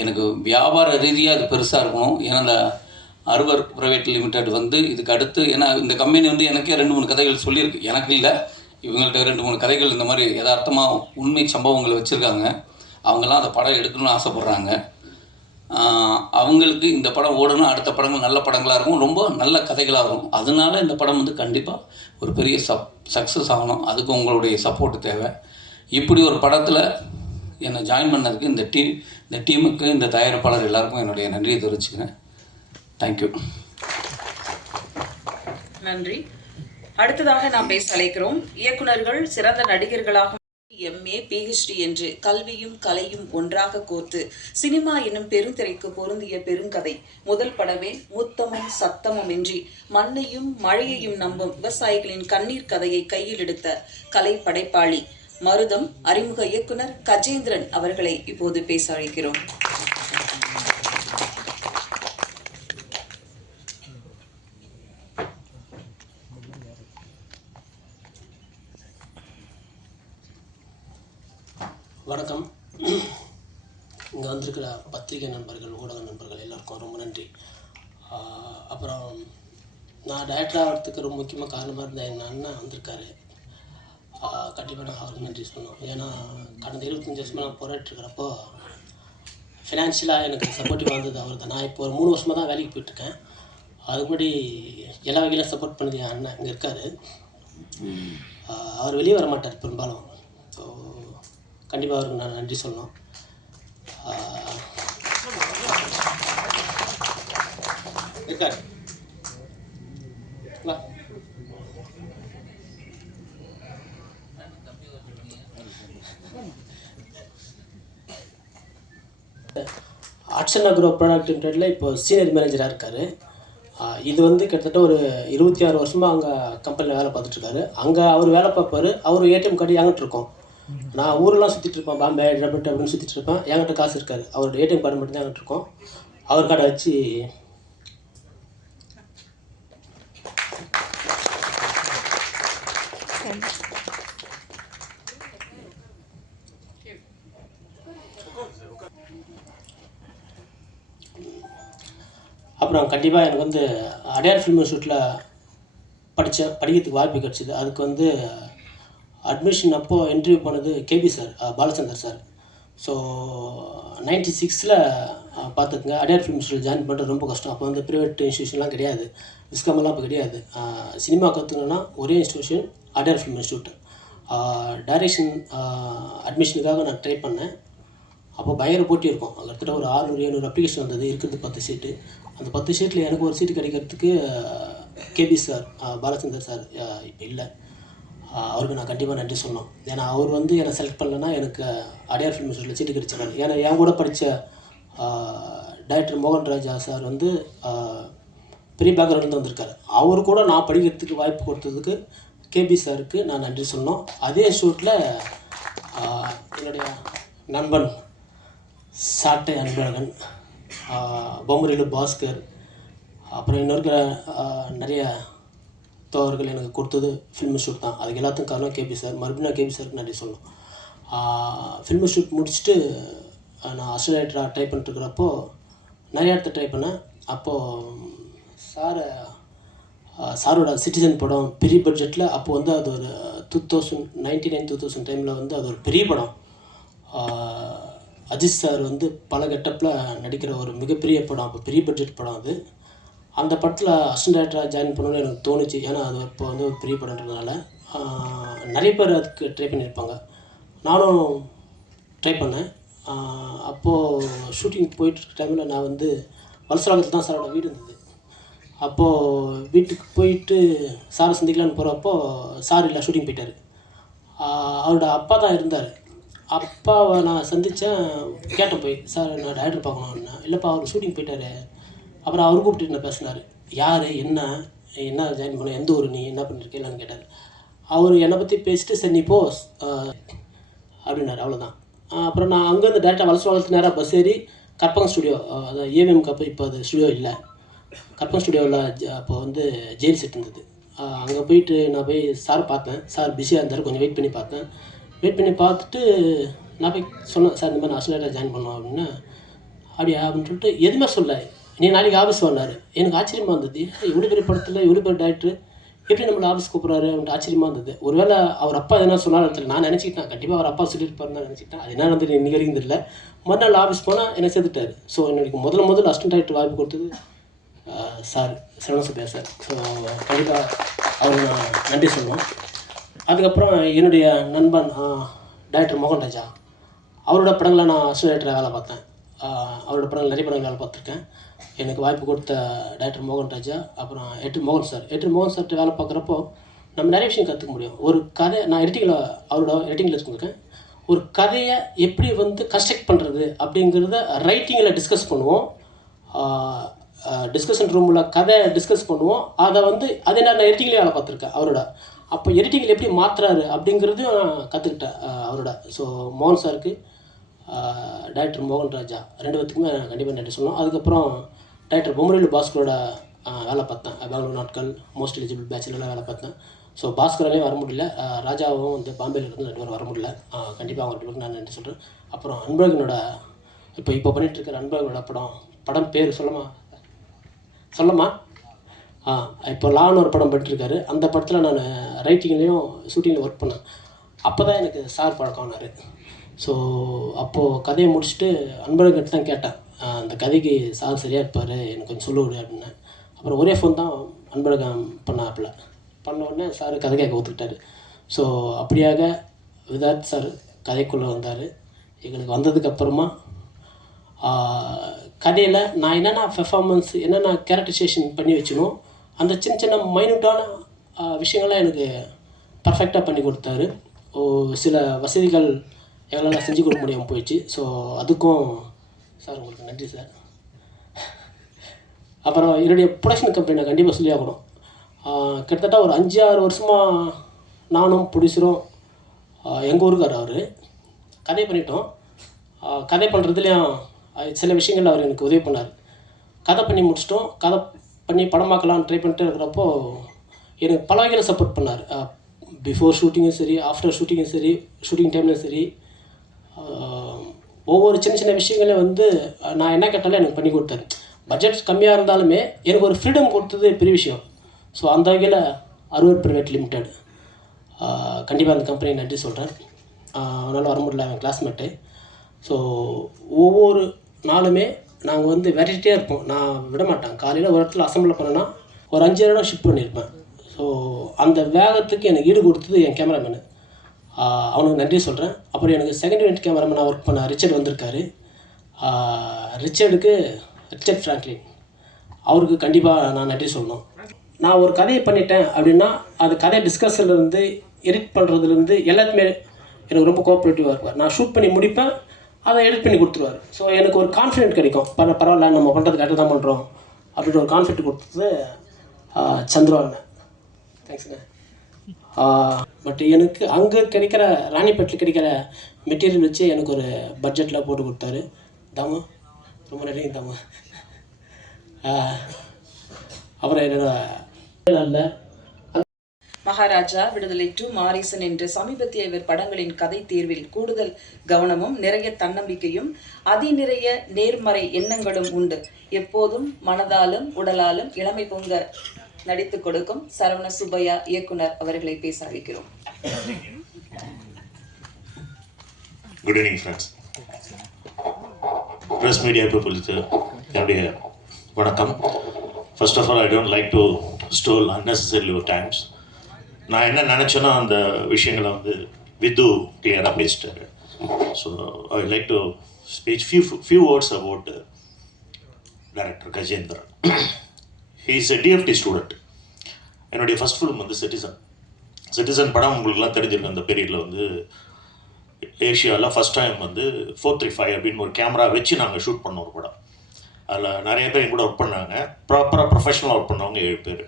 எனக்கு வியாபார ரீதியாக அது பெருசாக இருக்கணும். ஏன்னா இந்த அர்வர் ப்ரைவேட் லிமிடெட் வந்து இதுக்கு அடுத்து, ஏன்னா இந்த கம்பெனி வந்து எனக்கே 2-3 கதைகள் சொல்லியிருக்கு, எனக்கு இல்லை, இவங்கள்ட்ட 2-3 கதைகள் இந்த மாதிரி யதார்த்தமாக உண்மை சம்பவங்களை வச்சுருக்காங்க. அவங்கெல்லாம் அந்த படம் எடுக்கணும்னு ஆசைப்பட்றாங்க. அவங்களுக்கு இந்த படம் ஓடணும், அடுத்த படங்கள் நல்ல படங்களாக இருக்கும், ரொம்ப நல்ல கதைகளாக இருக்கும். அதனால இந்த படம் வந்து கண்டிப்பாக ஒரு பெரிய சக்ஸஸ் ஆகணும். அதுக்கு உங்களுடைய சப்போர்ட்டு தேவை. இப்படி ஒரு படத்தில் என்னை ஜாயின் பண்ணதுக்கு இந்த டீமுக்கு, இந்த தயாரிப்பாளர் எல்லாருக்கும் என்னுடைய நன்றியை தெரிவிச்சுக்கிறேன். தேங்க்யூ. நன்றி. அடுத்ததாக நாம் பேச அழைக்கிறோம் இயக்குனர்கள் சிறந்த நடிகர்களாக MA PhD என்று கல்வியும் கலையும் ஒன்றாக கோர்த்து சினிமா என்னும் பெருந்திரைக்கு பொருந்திய பெருங்கதை. முதல் படமே முத்தமும் சத்தமும் இன்றி மண்ணையும் மழையையும் நம்பும் விவசாயிகளின் கண்ணீர் கதையை கையில் எடுத்த கலை படைப்பாளி மருதம் அறிமுக இயக்குனர் கஜேந்திரன் அவர்களை இப்போது பேச அழைக்கிறோம். வணக்கம். இங்கே வந்திருக்கிற பத்திரிகை நண்பர்கள், ஊடக நண்பர்கள் எல்லாருக்கும் ரொம்ப நன்றி. அப்புறம் நான் டைரக்டர் ஆகிறதுக்கு ரொம்ப முக்கியமாக காரணமாக இருந்த எங்கள் அண்ணன் வந்திருக்காரு. கண்டிப்பாக நான் அவருக்கு நன்றி சொல்லணும். ஏன்னா கடந்த 25 வருஷமாக நான் போராட்டிருக்கிறப்போ ஃபினான்ஷியலாக எனக்கு சப்போர்ட்டிவாக இருந்தது அவர் தான். நான் இப்போ ஒரு 3 வருஷமாக தான் வேலைக்கு போயிட்டுருக்கேன். அதுக்கு முன்னாடி எல்லா வகையிலும் சப்போர்ட் பண்ணது என் அண்ணன் இங்கே இருக்கார். அவர் வெளியே வர மாட்டார் பெரும்பாலும். ஸோ கண்டிப்பாக அவருக்கு நான் நன்றி சொல்லணும். இருக்கார் அர்ச்சனா குரூப் ப்ராடக்ட் லிமிடெடில் இப்போ சீனியர் மேனேஜராக இருக்கார். இது வந்து கிட்டத்தட்ட ஒரு 26 வருஷமாக அங்கே கம்பெனியில் வேலை பார்த்துட்ருக்காரு. அங்கே அவர் வேலை பார்ப்பார். அவர் ஏடிஎம் கார்டு என்கிட்ட இருக்கும். நான் ஊரெலாம் சுற்றிட்டு இருப்பேன், பாம்பே டெபிட் அப்படின்னு சுற்றிட்டு இருப்பேன். என்கிட்ட காசு இருக்காது. அவரோட ஏடிஎம் கார்டு மட்டும் தான் என்கிட்ட இருக்கும். அவர் கார்டை வச்சு அப்புறம் கண்டிப்பாக எனக்கு வந்து அடையார் ஃபில்ம் இன்ஸ்டியூட்டில் படிக்கிறதுக்கு வாய்ப்பு கிடச்சிது. அதுக்கு வந்து அட்மிஷன் அப்போது இன்டர்வியூ பண்ணது KB sir, Balachander sir. So 96 பார்த்துக்குங்க. அடையார் ஃபில்ம் இன்ஸ்டியூட் ஜாயின் பண்ணுறது ரொம்ப கஷ்டம். அப்போ வந்து ப்ரைவேட் இன்ஸ்டியூஷன்லாம் கிடையாது, விஸ்காமெல்லாம் அப்போ கிடையாது. சினிமா கற்றுக்கணுன்னா ஒரே institution Adyar film institute. Direction அட்மிஷனுக்காக நான் ட்ரை பண்ணேன். அப்போ பயங்கர போட்டி இருக்கும். கிட்டத்தட்ட ஒரு 600-700 அப்ளிகேஷன் வந்தது. இருக்கிறது 10 சீட்டு. அந்த 10 சீட்டில் எனக்கு ஒரு சீட்டு கிடைக்கிறதுக்கு கேபி சார், பாலச்சந்தர் சார் இப்போ இல்லை. அவருக்கு நான் கண்டிப்பாக நன்றி சொல்லணும். ஏன்னா அவர் வந்து என்னை செலக்ட் பண்ணலைன்னா எனக்கு அடையார் ஃபில்ம் இன்ஸ்டியூட்டில் சீட்டு கிடைச்சிடாது. ஏன்னா என் கூட படித்த டைரக்டர் மோகன் ராஜா சார் வந்து பெரிய பேக்ரவுண்ட்லேருந்து வந்திருக்காரு. அவர் கூட நான் படிக்கிறதுக்கு வாய்ப்பு கொடுத்ததுக்கு கேபி சாருக்கு நான் நன்றி சொல்லணும். அதே இன்ஸ்டியூட்டில் என்னுடைய நண்பன் சாட்டை அன்பழகன், பொம்மரிலு பாஸ்கர், அப்புறம் இன்னொரு நிறைய தோழர்கள் எனக்கு கொடுத்தது ஃபில்ம் இன்ஸ்டியூட் தான். அதுக்கு எல்லாத்துக்கும் காரணம் கேபி சார். மறுபடியும் நான் கேபி சாருக்கு நன்றி சொல்லணும். ஃபில்ம் இன்ஸ்டியூட் முடிச்சுட்டு நான் அசிஸ்டன்ட் டைரக்டராக ட்ரை பண்ணிட்டுருக்கிறப்போ நிறைய இடத்த ட்ரை பண்ணேன். அப்போது சாரோட சிட்டிசன் படம் பெரிய பட்ஜெட்டில் அப்போது வந்து அது ஒரு 2099-2000 டைமில் வந்து அது ஒரு பெரிய படம். அஜித் சார் வந்து பல கெட்டப்பில் நடிக்கிற ஒரு மிகப்பெரிய படம். அப்போ பெரிய பட்ஜெட் படம் அது. அந்த படத்தில் அசிஸ்டன்ட் டைரக்டராக ஜாயின் பண்ணணும்னு எனக்கு தோணுச்சு. ஏன்னா அது இப்போ வந்து ஒரு பெரிய படம்ன்றதுனால நிறைய பேர் அதுக்கு ட்ரை பண்ணியிருப்பாங்க. நானும் ட்ரை பண்ணேன். அப்போது ஷூட்டிங் போயிட்டுருக்க டைமில் நான் வந்து வலசராகத்தில் தான் சாரோட வீடு இருந்தது. அப்போது வீட்டுக்கு போயிட்டு சாரை சந்திக்கலான்னு போகிறப்போ சார் இல்லை, ஷூட்டிங் போயிட்டார். அவரோட அப்பா தான் இருந்தார். அப்பாவை நான் சந்தித்தேன். கேட்டேன் போய், சார் நான் டைரக்டர் பார்க்கணுன்னா. இல்லைப்பா அவர் ஷூட்டிங் போயிட்டார். அப்புறம் அவர் கூப்பிட்டு நான் பேசினார். யார், என்ன ஜாயின் பண்ண, எந்த ஊர், நீ என்ன பண்ணியிருக்கேன்னு கேட்டார். அவர் என்னை பற்றி பேசிட்டு சரி நீ போ அப்படின்னாரு. அவ்வளோதான். அப்புறம் நான் அங்கேருந்து டேரெக்டாக வலசராகத்துக்கு நேராக பஸ் ஏறி கற்பகம் ஸ்டுடியோ, அதாவது ஏவிஎம் கப்போ இப்போ அது ஸ்டுடியோ இல்லை, கற்பகம் ஸ்டுடியோவில் அப்போ வந்து ஜெயில் செட் இருந்தது. அங்கே போயிட்டு நான் போய் சார் பார்த்தேன். சார் பிஸியாக இருந்தார். கொஞ்சம் வெயிட் பண்ணி பார்த்தேன். வெயிட் பண்ணி பார்த்துட்டு நான் போய் சொன்னேன், சார் இந்த மாதிரி நான் அசிஸ்டன்ட் ஜாயின் பண்ணோம் அப்படின்னு. அப்படியா அப்படின்னு சொல்லிட்டு எதுவுமே சொல்ல, நீ நாளைக்கு ஆஃபீஸ் வந்தார். எனக்கு ஆச்சரியமாக இருந்தது. இவ்வளோ பெரிய படத்தில் இவ்வளோ பெரிய டேரக்டர் எப்படி நம்மளை ஆஃபீஸ் கூப்பிட்றாரு அப்படின்ட்டு ஆச்சரியமாக இருந்தது. ஒருவேளை அவர் அப்பா எதனா சொன்னார் நான் நினச்சிக்கிட்டேன். கண்டிப்பாக அவர் அப்பா சொல்லியிருப்பாருன்னு நினச்சிக்கிட்டேன். அது என்ன வந்து இன்றைக்கி வரைக்கும் தெரியல. மறுநாள் ஆஃபீஸ் போனால் என்னை சேர்த்துட்டார். ஸோ எனக்கு முதல்ல அசிஸ்டன்ட் டைரக்டர் வாய்ப்பு கொடுத்தது சார், சரவணசுப்பையா சார். ஸோ கண்டிப்பாக அவர் நான் நன்றி சொல்லணும். அதுக்கப்புறம் என்னுடைய நண்பன் டைரக்டர் மோகன் ராஜா, அவரோட படங்களை நான் அசிஸ்டன்ட் டைரக்டராக வேலை பார்த்தேன். அவரோட படங்கள் நிறைய படங்கள் வேலை பார்த்துருக்கேன். எனக்கு வாய்ப்பு கொடுத்த டைரக்டர் மோகன் ராஜா, அப்புறம் மோகன் சார்கிட்ட வேலை பார்க்குறப்போ நம்ம நிறைய விஷயம் கற்றுக்க முடியும். ஒரு கதை நான் அவரோட எடிட்டிங்கில் இருந்திருக்கேன். ஒரு கதையை எப்படி வந்து கன்ஸ்ட்ரக்ட் பண்ணுறது அப்படிங்கிறத ரைட்டிங்கில் டிஸ்கஸ் பண்ணுவோம். டிஸ்கஷன் ரூமில் கதை டிஸ்கஸ் பண்ணுவோம். அதை வந்து அதே நான் எடிட்டிங்லேயே வேலை பார்த்துருக்கேன் அவரோட. அப்போ எடிட்டிங்கில் எப்படி மாற்றுறாரு அப்படிங்கிறதையும் நான் கற்றுக்கிட்டேன் அவரோட. ஸோ மோகன் சாருக்கு, டைரக்டர் மோகன் ராஜா, 2 பேத்துக்குமே கண்டிப்பாக நன்றி சொல்லணும். அதுக்கப்புறம் டைரக்டர் பொம்மரிலு பாஸ்கரோட வேலை பார்த்தேன். பெங்களூர் நாட்கள், மோஸ்ட் எலிஜிபிள் பேச்சுலலாம் வேலை பார்த்தேன். ஸோ பாஸ்கராலையும் வர முடியல, ராஜாவும் வந்து பாம்பேயில் இருந்து 2 பேரும் வர முடியல. கண்டிப்பாக அவங்க 2 பேருக்கு நான் நன்றி சொல்கிறேன். அப்புறம் அன்பழகனோட இப்போ பண்ணிகிட்ருக்கிற அன்பழகனோட படம் பேர் சொல்லமா இப்போ லான்னு ஒரு படம் பண்ணிட்டுருக்காரு. அந்த படத்தில் நான் ரைட்டிங்லேயும் ஷூட்டிங்லேயும் ஒர்க் பண்ணேன். அப்போ தான் எனக்கு சார் பழக்கம்னாரு. ஸோ அப்போது கதையை முடிச்சுட்டு அன்பழகன் தான் கேட்டேன், அந்த கதைக்கு சார் சரியாக இருப்பார், எனக்கு கொஞ்சம் சொல்லுவிடு அப்படின்னேன். அப்புறம் ஒரே ஃபோன் தான் அன்பழகன் பண்ண உடனே சார் கதை கேட்க ஒத்துக்கிட்டாரு. ஸோ அப்படியாக விதார்த் சார், கதைக்குள்ளே வந்தார். எங்களுக்கு வந்ததுக்கப்புறமா கதையில் நான் என்னென்ன பெர்ஃபார்மன்ஸ் என்னென்ன கேரக்டரைசேஷன் பண்ணி வச்சனோ அந்த சின்ன சின்ன மைன்யூட்டான விஷயங்கள்லாம் எனக்கு பர்ஃபெக்டாக பண்ணி கொடுத்தாரு. சில வசதிகள் எங்களால் செஞ்சு கொடுக்க முடியாமல் போயிடுச்சு. ஸோ அதுக்கும் சார் உங்களுக்கு நன்றி சார். அப்புறம் என்னுடைய ப்ரொடக்ஷன் கம்பெனி நான் கண்டிப்பாக சொல்லி ஆகணும். கிட்டத்தட்ட ஒரு 5-6 வருஷமாக நானும் ப்ரொடியூசரும் எங்கள் ஊருக்கார் அவர் கதை பண்ணிட்டோம். கதை பண்ணுறதுலேயும் சில விஷயங்கள் அவர் எனக்கு உதவி பண்ணார். கதை பண்ணி முடிச்சிட்டோம். கதை பண்ணி படமாக்கலாம்னு ட்ரை பண்ணிட்டு இருக்கிறப்போ எனக்கு பல வகையில் சப்போர்ட் பண்ணார். பிஃபோர் ஷூட்டிங்கும் சரி, ஆஃப்டர் ஷூட்டிங்கும் சரி, ஷூட்டிங் டைம்லையும் சரி, ஒவ்வொரு சின்ன சின்ன விஷயங்களையும் வந்து நான் என்ன கேட்டாலும் எனக்கு பண்ணி கொடுத்தாரு. பட்ஜெட் கம்மியாக இருந்தாலுமே எனக்கு ஒரு ஃப்ரீடம் கொடுத்தது பெரிய விஷயம். ஸோ அந்த வகையில் அரூர் பிரைவேட் லிமிடெட் கண்டிப்பாக அந்த கம்பெனி நன்றி சொல்கிறேன். அதனால் வர முடியல, அவன் கிளாஸ்மேட்டு. ஸோ ஒவ்வொரு நாளுமே நாங்கள் வந்து வெரைட்டியாக இருப்போம். நான் விட மாட்டேன். காலையில் ஒரு இடத்துல அசம்பிள் பண்ணேன்னா ஒரு 5 இடம் ஷிஃப்ட் பண்ணியிருப்பேன். ஸோ அந்த வேகத்துக்கு எனக்கு ஈடு கொடுத்தது என் கேமராமேனு. அவனுக்கு நன்றி சொல்கிறேன். அப்புறம் எனக்கு செகண்ட் யூனிட் கேமராமேனாக ஒர்க் பண்ண ரிச்சர்ட் வந்திருக்காரு. ரிச்சர்ட் ஃப்ராங்க்லின் அவருக்கு கண்டிப்பாக நான் நன்றி சொல்லணும். நான் ஒரு கதையை பண்ணிட்டேன் அப்படின்னா அது கதை டிஸ்கஷன்லேருந்து எடிட் பண்ணுறதுலேருந்து எல்லாத்துமே எனக்கு ரொம்ப கோஆப்ரேட்டிவாக இருப்பார். நான் ஷூட் பண்ணி முடிப்பேன், அதை எடிட் பண்ணி கொடுத்துருவார். ஸோ எனக்கு ஒரு கான்ஃபிடென்ட் கிடைக்கும். பரவாயில்ல, நம்ம பண்ணுறது கரெக்டாக தான் பண்ணுறோம் அப்படின்ற ஒரு கான்ஃபிடென்ட் கொடுத்தது சந்திரவாண்ணன். தேங்க்ஸுங்க. பட் எனக்கு அங்கே கிடைக்கிற ராணிப்பேட்டில் கிடைக்கிற மெட்டீரியல் வச்சு எனக்கு ஒரு பட்ஜெட்டில் போட்டு கொடுத்தாரு. தாமு ரொம்ப நன்றி தாமு. அப்புறம் என்னோட மகாராஜா, விடுதலை 2, மாரீசன் என்று சமீபத்திய இவர் படங்களின் கதை தேர்வில் கூடுதல் கவனமும் நிறைய தன்னம்பிக்கையும் அதிநிறைய நேர்மறை எண்ணங்களும் உண்டு. எப்போதும் மனதாலும் உடலாலும் இளமை பொங்க நடித்து கொடுக்கும் சரவண சுப்பையா இயக்குனர் அவர்களை பேச அழைக்கிறோம். Good evening friends, press media பீப்புளுக்கு என்னுடைய வணக்கம். First of all, I don't like to stole unnecessarily your times. நான் என்ன நினச்சேன்னா அந்த விஷயங்களை வந்து வித்து கிளியராக பேசிட்டாரு. So I like to speech few words about director Gajendran. He is a DFT student. என்னுடைய ஃபஸ்ட் ஃபிலிம் வந்து சிட்டிசன் படம் உங்களுக்குலாம் தெரிஞ்சிருக்கு. அந்த பீரியடில் வந்து ஏஷியாவில் ஃபஸ்ட் டைம் வந்து 435 அப்படின்னு ஒரு கேமரா வச்சு நாங்கள் ஷூட் பண்ண ஒரு படம். அதில் நிறைய பேர் என் கூட ஒர்க் பண்ணாங்க. ப்ராப்பராக ப்ரொஃபஷனலாக ஒர்க் பண்ணவங்க 7 பேர்.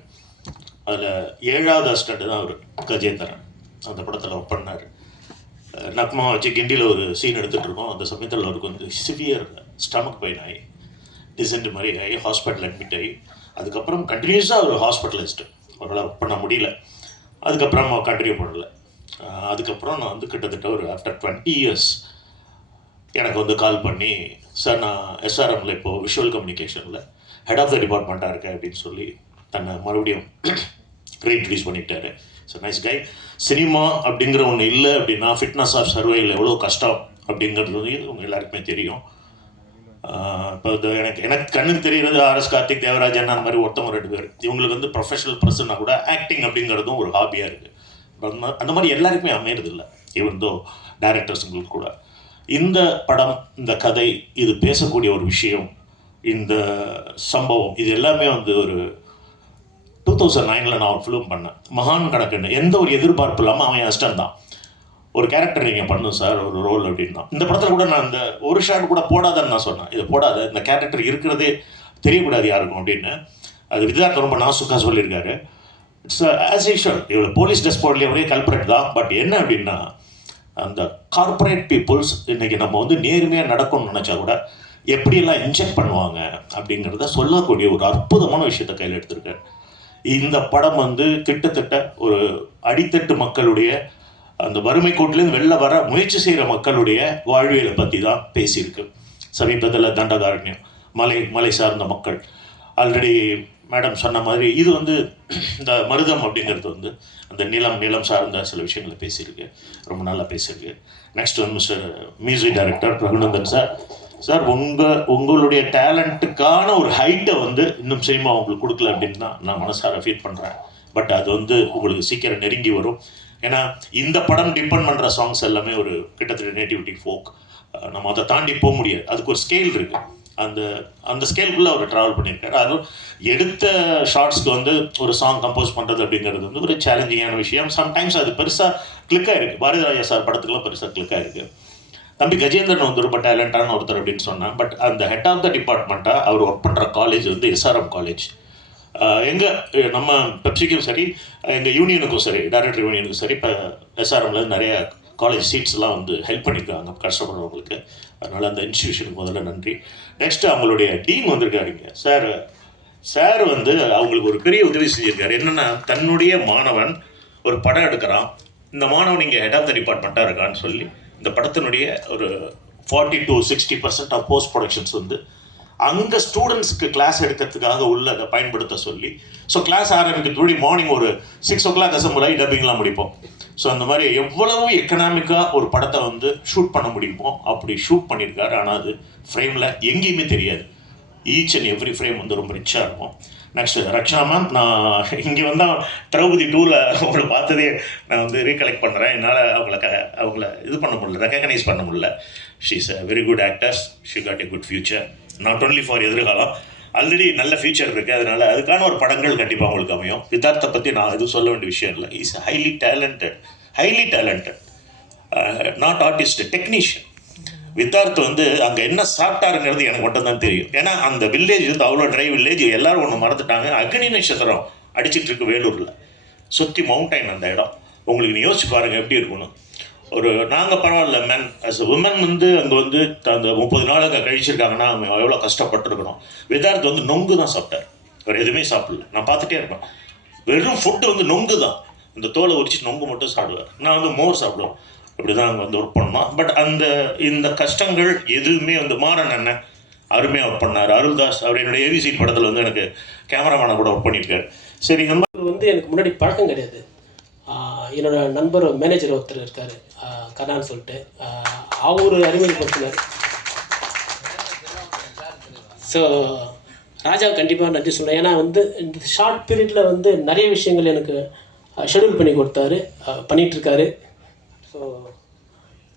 அதில் 7வது அசிஸ்டண்ட் தான் அவர் கஜேந்திரன். அந்த படத்தில் ஒர்க் பண்ணார். நக்மா வச்சு கிண்டியில் ஒரு சீன் எடுத்துகிட்டு இருக்கோம். அந்த சமயத்தில் அவருக்கு வந்து சிவியர் ஸ்டமக் பெயின் ஆகி டிசென்ட் மாதிரி ஆகி ஹாஸ்பிட்டல் அட்மிட் ஆகி அதுக்கப்புறம் கண்டினியூஸாக அவர் ஹாஸ்பிட்டலைஸ்டு. அவரால் ஒர்க் பண்ண முடியல. அதுக்கப்புறம் கண்டினியூ பண்ணலை. அதுக்கப்புறம் நான் வந்து கிட்டத்தட்ட ஒரு ஆஃப்டர் 20 இயர்ஸ் எனக்கு வந்து கால் பண்ணி, சார் நான் எஸ்ஆர்எம்மில் இப்போது விஷுவல் கம்யூனிகேஷனில் ஹெட் ஆஃப் த டிபார்ட்மெண்ட்டாக இருக்கேன் அப்படின்னு சொல்லி தன்னை மறுபடியும் ரீஇன்ட்ரடியூஸ் பண்ணிட்டாரு. So nice guy. சினிமா அப்படிங்கிற ஒன்று இல்லை அப்படின்னா ஃபிட்னஸ் ஆஃப் சர்வைவில் எவ்வளோ கஷ்டம் அப்படிங்கிறது வந்து உங்கள் எல்லாருக்குமே தெரியும். இப்போ எனக்கு கண்ணுக்கு தெரிகிறது ஆர்எஸ் கார்த்திக், தேவராஜன் அந்த மாதிரி ஒருத்தவங்க 2 பேர். இவங்களுக்கு வந்து ப்ரொஃபஷனல் பர்சனாக கூட ஆக்டிங் அப்படிங்கிறதும் ஒரு ஹாபியாக இருக்குது. அந்த மாதிரி எல்லாருக்குமே அமையிறது இல்லை. ஈவன் தோ டைரக்டர்ஸுங்களுக்கு கூட இந்த படம், இந்த கதை, இது பேசக்கூடிய ஒரு விஷயம், இந்த சம்பவம், இது எல்லாமே வந்து ஒரு 2009 நான் ஒரு ஃபிலிம் பண்ணேன், மகான் கணக்குன்னு. எந்த ஒரு எதிர்பார்ப்பு இல்லாமல் அவன் அசிஸ்டன்ட் தான். ஒரு கேரக்டர் நீங்கள் பண்ணும் சார், ஒரு ரோல் அப்படின்னா. இந்த படத்தில் கூட நான் இந்த ஒரு ஷாட் கூட போடாதன்னு நான் சொன்னேன். இதை போடாத, இந்த கேரக்டர் இருக்கிறதே தெரியக்கூடாது யாருக்கும் அப்படின்னு. அது விஜயார்த்த ரொம்ப நாசுக்காக சொல்லியிருக்காரு. It's as usual. இவ்வளோ போலீஸ் ட்ரெஸ் போடலையே, ஒரே கல்பரேட் தான். பட் என்ன அப்படின்னா, அந்த கார்பரேட் பீப்புள்ஸ் இன்றைக்கி நம்ம வந்து நேர்மையாக நடக்கணும்னு நினச்சா கூட எப்படியெல்லாம் இன்ஜெக்ட் பண்ணுவாங்க அப்படிங்கிறத சொல்லக்கூடிய ஒரு அற்புதமான விஷயத்தை கையில் எடுத்திருக்காரு. இந்த படம் வந்து கிட்டத்தட்ட ஒரு அடித்தட்டு மக்களுடைய, அந்த வறுமை கோட்டிலேருந்து வெளில வர முயற்சி செய்கிற மக்களுடைய வாழ்வியலை பற்றி தான் பேசியிருக்கு. சமீபத்தில் தண்டகாரண்யம், மலை சார்ந்த மக்கள், ஆல்ரெடி மேடம் சொன்ன மாதிரி இது வந்து இந்த மருதம் அப்படிங்கிறது வந்து அந்த நிலம் சார்ந்த சில விஷயங்களை பேசியிருக்கு. ரொம்ப நல்லா பேசியிருக்கு. நெக்ஸ்ட் வந்து mister music director Raghunandan sir, உங்களுடைய டேலண்ட்டுக்கான ஒரு ஹைட்டை வந்து இன்னும் சினிமா உங்களுக்கு கொடுக்கல அப்படின்னு தான் நான் மனசார ஃபீல் பண்ணுறேன். பட் அது வந்து உங்களுக்கு சீக்கிரம் நெருங்கி வரும். ஏன்னா இந்த படம் டிபெண்ட் பண்ணுற சாங்ஸ் எல்லாமே ஒரு கிட்டத்தட்ட நேட்டிவிட்டி ஃபோக். நம்ம அதை தாண்டி போக முடியாது. அதுக்கு ஒரு ஸ்கேல் இருக்குது. அந்த ஸ்கேலுக்குள்ளே அவர் ட்ராவல் பண்ணியிருக்காரு. அதுவும் எடுத்த ஷார்ட்ஸ்க்கு வந்து ஒரு சாங் கம்போஸ் பண்ணுறது அப்படிங்கிறது வந்து ஒரு சேலஞ்சிங்கான விஷயம். சம்டைம்ஸ் அது பெருசாக கிளிக்காக இருக்குது. பாரதிராஜா சார் படத்துக்குலாம் பெருசாக கிளிக்காக இருக்குது. தம்பி கஜேந்திரன் வந்து ரொம்ப டேலண்டான ஒருத்தர் அப்படின்னு சொன்னான். பட் அந்த ஹெட் ஆஃப் த டிபார்ட்மெண்ட்டாக அவர் ஒர்க் பண்ணுற காலேஜ் வந்து SRM காலேஜ். நம்ம பெப்சிக்கும் சரி, எங்கள் யூனியனுக்கும் சரி, டைரக்டர் யூனியனுக்கும் சரி, இப்போ SRMல நிறைய காலேஜ் சீட்ஸ்லாம் வந்து ஹெல்ப் பண்ணியிருக்காங்க கஷ்டப்படுறவங்களுக்கு. அதனால் அந்த இன்ஸ்டியூஷனுக்கு முதல்ல நன்றி. நெக்ஸ்ட்டு அவங்களுடைய டீம் வந்திருக்காருங்க. சார் வந்து அவங்களுக்கு ஒரு பெரிய உதவி செஞ்சுருக்காரு. என்னென்னா, தன்னுடைய மாணவன் ஒரு படம் எடுக்கிறான், இந்த மாணவன் இங்கே ஹெட் ஆஃப் த டிபார்ட்மெண்ட்டாக இருக்கான்னு சொல்லி இந்த படத்தினுடைய ஒரு 40 to 60% ஆஃப் போஸ்ட் ப்ரொடக்ஷன்ஸ் வந்து அங்கே ஸ்டூடெண்ட்ஸ்க்கு கிளாஸ் எடுக்கிறதுக்காக உள்ள அதை பயன்படுத்த சொல்லி, ஸோ கிளாஸ் ஆரம்பிக்கிறதுக்கு மார்னிங் ஒரு 6 o'clock அசம்பிள் ஆகி டப்பிங்லாம் முடிப்போம். ஸோ அந்த மாதிரி எவ்வளவு எக்கனாமிக்காக ஒரு படத்தை வந்து ஷூட் பண்ண முடியுமோ அப்படி ஷூட் பண்ணியிருக்காரு. ஆனால் அது ஃப்ரேமில் எங்கேயுமே தெரியாது. ஈச் அண்ட் எவ்ரி ஃப்ரேம் வந்து ரொம்ப ரிச்சாக இருக்கும். நெக்ஸ்ட்டு ரக்ஷனா மேம், நான் இங்கே வந்தால் திரௌபதி 2ல் அவங்கள பார்த்ததே நான் வந்து ரீகலெக்ட் பண்ணுறேன். என்னால் அவங்கள இது பண்ண முடியல, ரெக்கக்னைஸ் பண்ண முடியல. She is a very good actors. She got a good future, not only for எதிர்காலம், ஆல்ரெடி நல்ல ஃபியூச்சர் இருக்குது. அதனால் அதுக்கான ஒரு படங்கள் கண்டிப்பாக அவங்களுக்கு அமையும். விதார்த்தை பற்றி நான் எதுவும் சொல்ல வேண்டிய விஷயம் இல்லை. Is highly talented, not artist, technician. Vidharth வந்து அங்கே என்ன சாப்பிட்டாருங்கிறது எனக்கு மட்டும் தான் தெரியும். ஏன்னா அந்த வில்லேஜ் வந்து அவ்வளோ ட்ரை வில்லேஜ். எல்லோரும் ஒன்று மறந்துட்டாங்க, அக்னி நட்சத்திரம் அடிச்சிட்டு இருக்கு வேலூரில், சுற்றி மவுண்டைன் அந்த இடம். உங்களுக்கு நீ யோசிச்சு பாருங்கள் எப்படி இருக்கணும். ஒரு நாங்கள் பரவாயில்ல மேன், அஸ் அ உமன் வந்து அங்கே வந்து அந்த 30 நாள் அங்கே கழிச்சிருக்காங்கன்னா அவங்க எவ்வளோ கஷ்டப்பட்டுருக்கணும். விதார்த் வந்து நொங்கு தான் சாப்பிட்டார், வேறு எதுவுமே சாப்பிடல. நான் பார்த்துட்டே இருப்பேன், வெறும் ஃபுட்டு வந்து நொங்கு தான். இந்த தோலை உரிச்சு நொங்கு மட்டும் சாப்பிடுவார். நான் வந்து மோர் சாப்பிடுவேன். இப்படி தான் அங்கே வந்து ஒர்க் பண்ணோம். பட் இந்த கஷ்டங்கள் எதுவுமே வந்து மாறன் அண்ணன் அருமையாக ஒர்க் பண்ணார். அருள்தாஸ் அவர் என்னுடைய ABC படத்தில் வந்து எனக்கு கேமராமேனை கூட ஒர்க் பண்ணியிருக்காரு. சரி, இந்த மாதிரி வந்து எனக்கு முன்னாடி பழக்கம் கிடையாது. என்னோட நண்பர் மேனேஜர் ஒருத்தர் இருக்கார், கர்ணான்னு சொல்லிட்டு, அவர் அறிமுகப்படுத்தினார். ஸோ ராஜாவுக்கு கண்டிப்பாக நன்றி சொல்கிறேன். ஏன்னா வந்து இந்த ஷார்ட் பீரியடில் வந்து நிறைய விஷயங்கள் எனக்கு ஷெடியூல் பண்ணி கொடுத்தாரு, பண்ணிகிட்ருக்காரு. ஸோ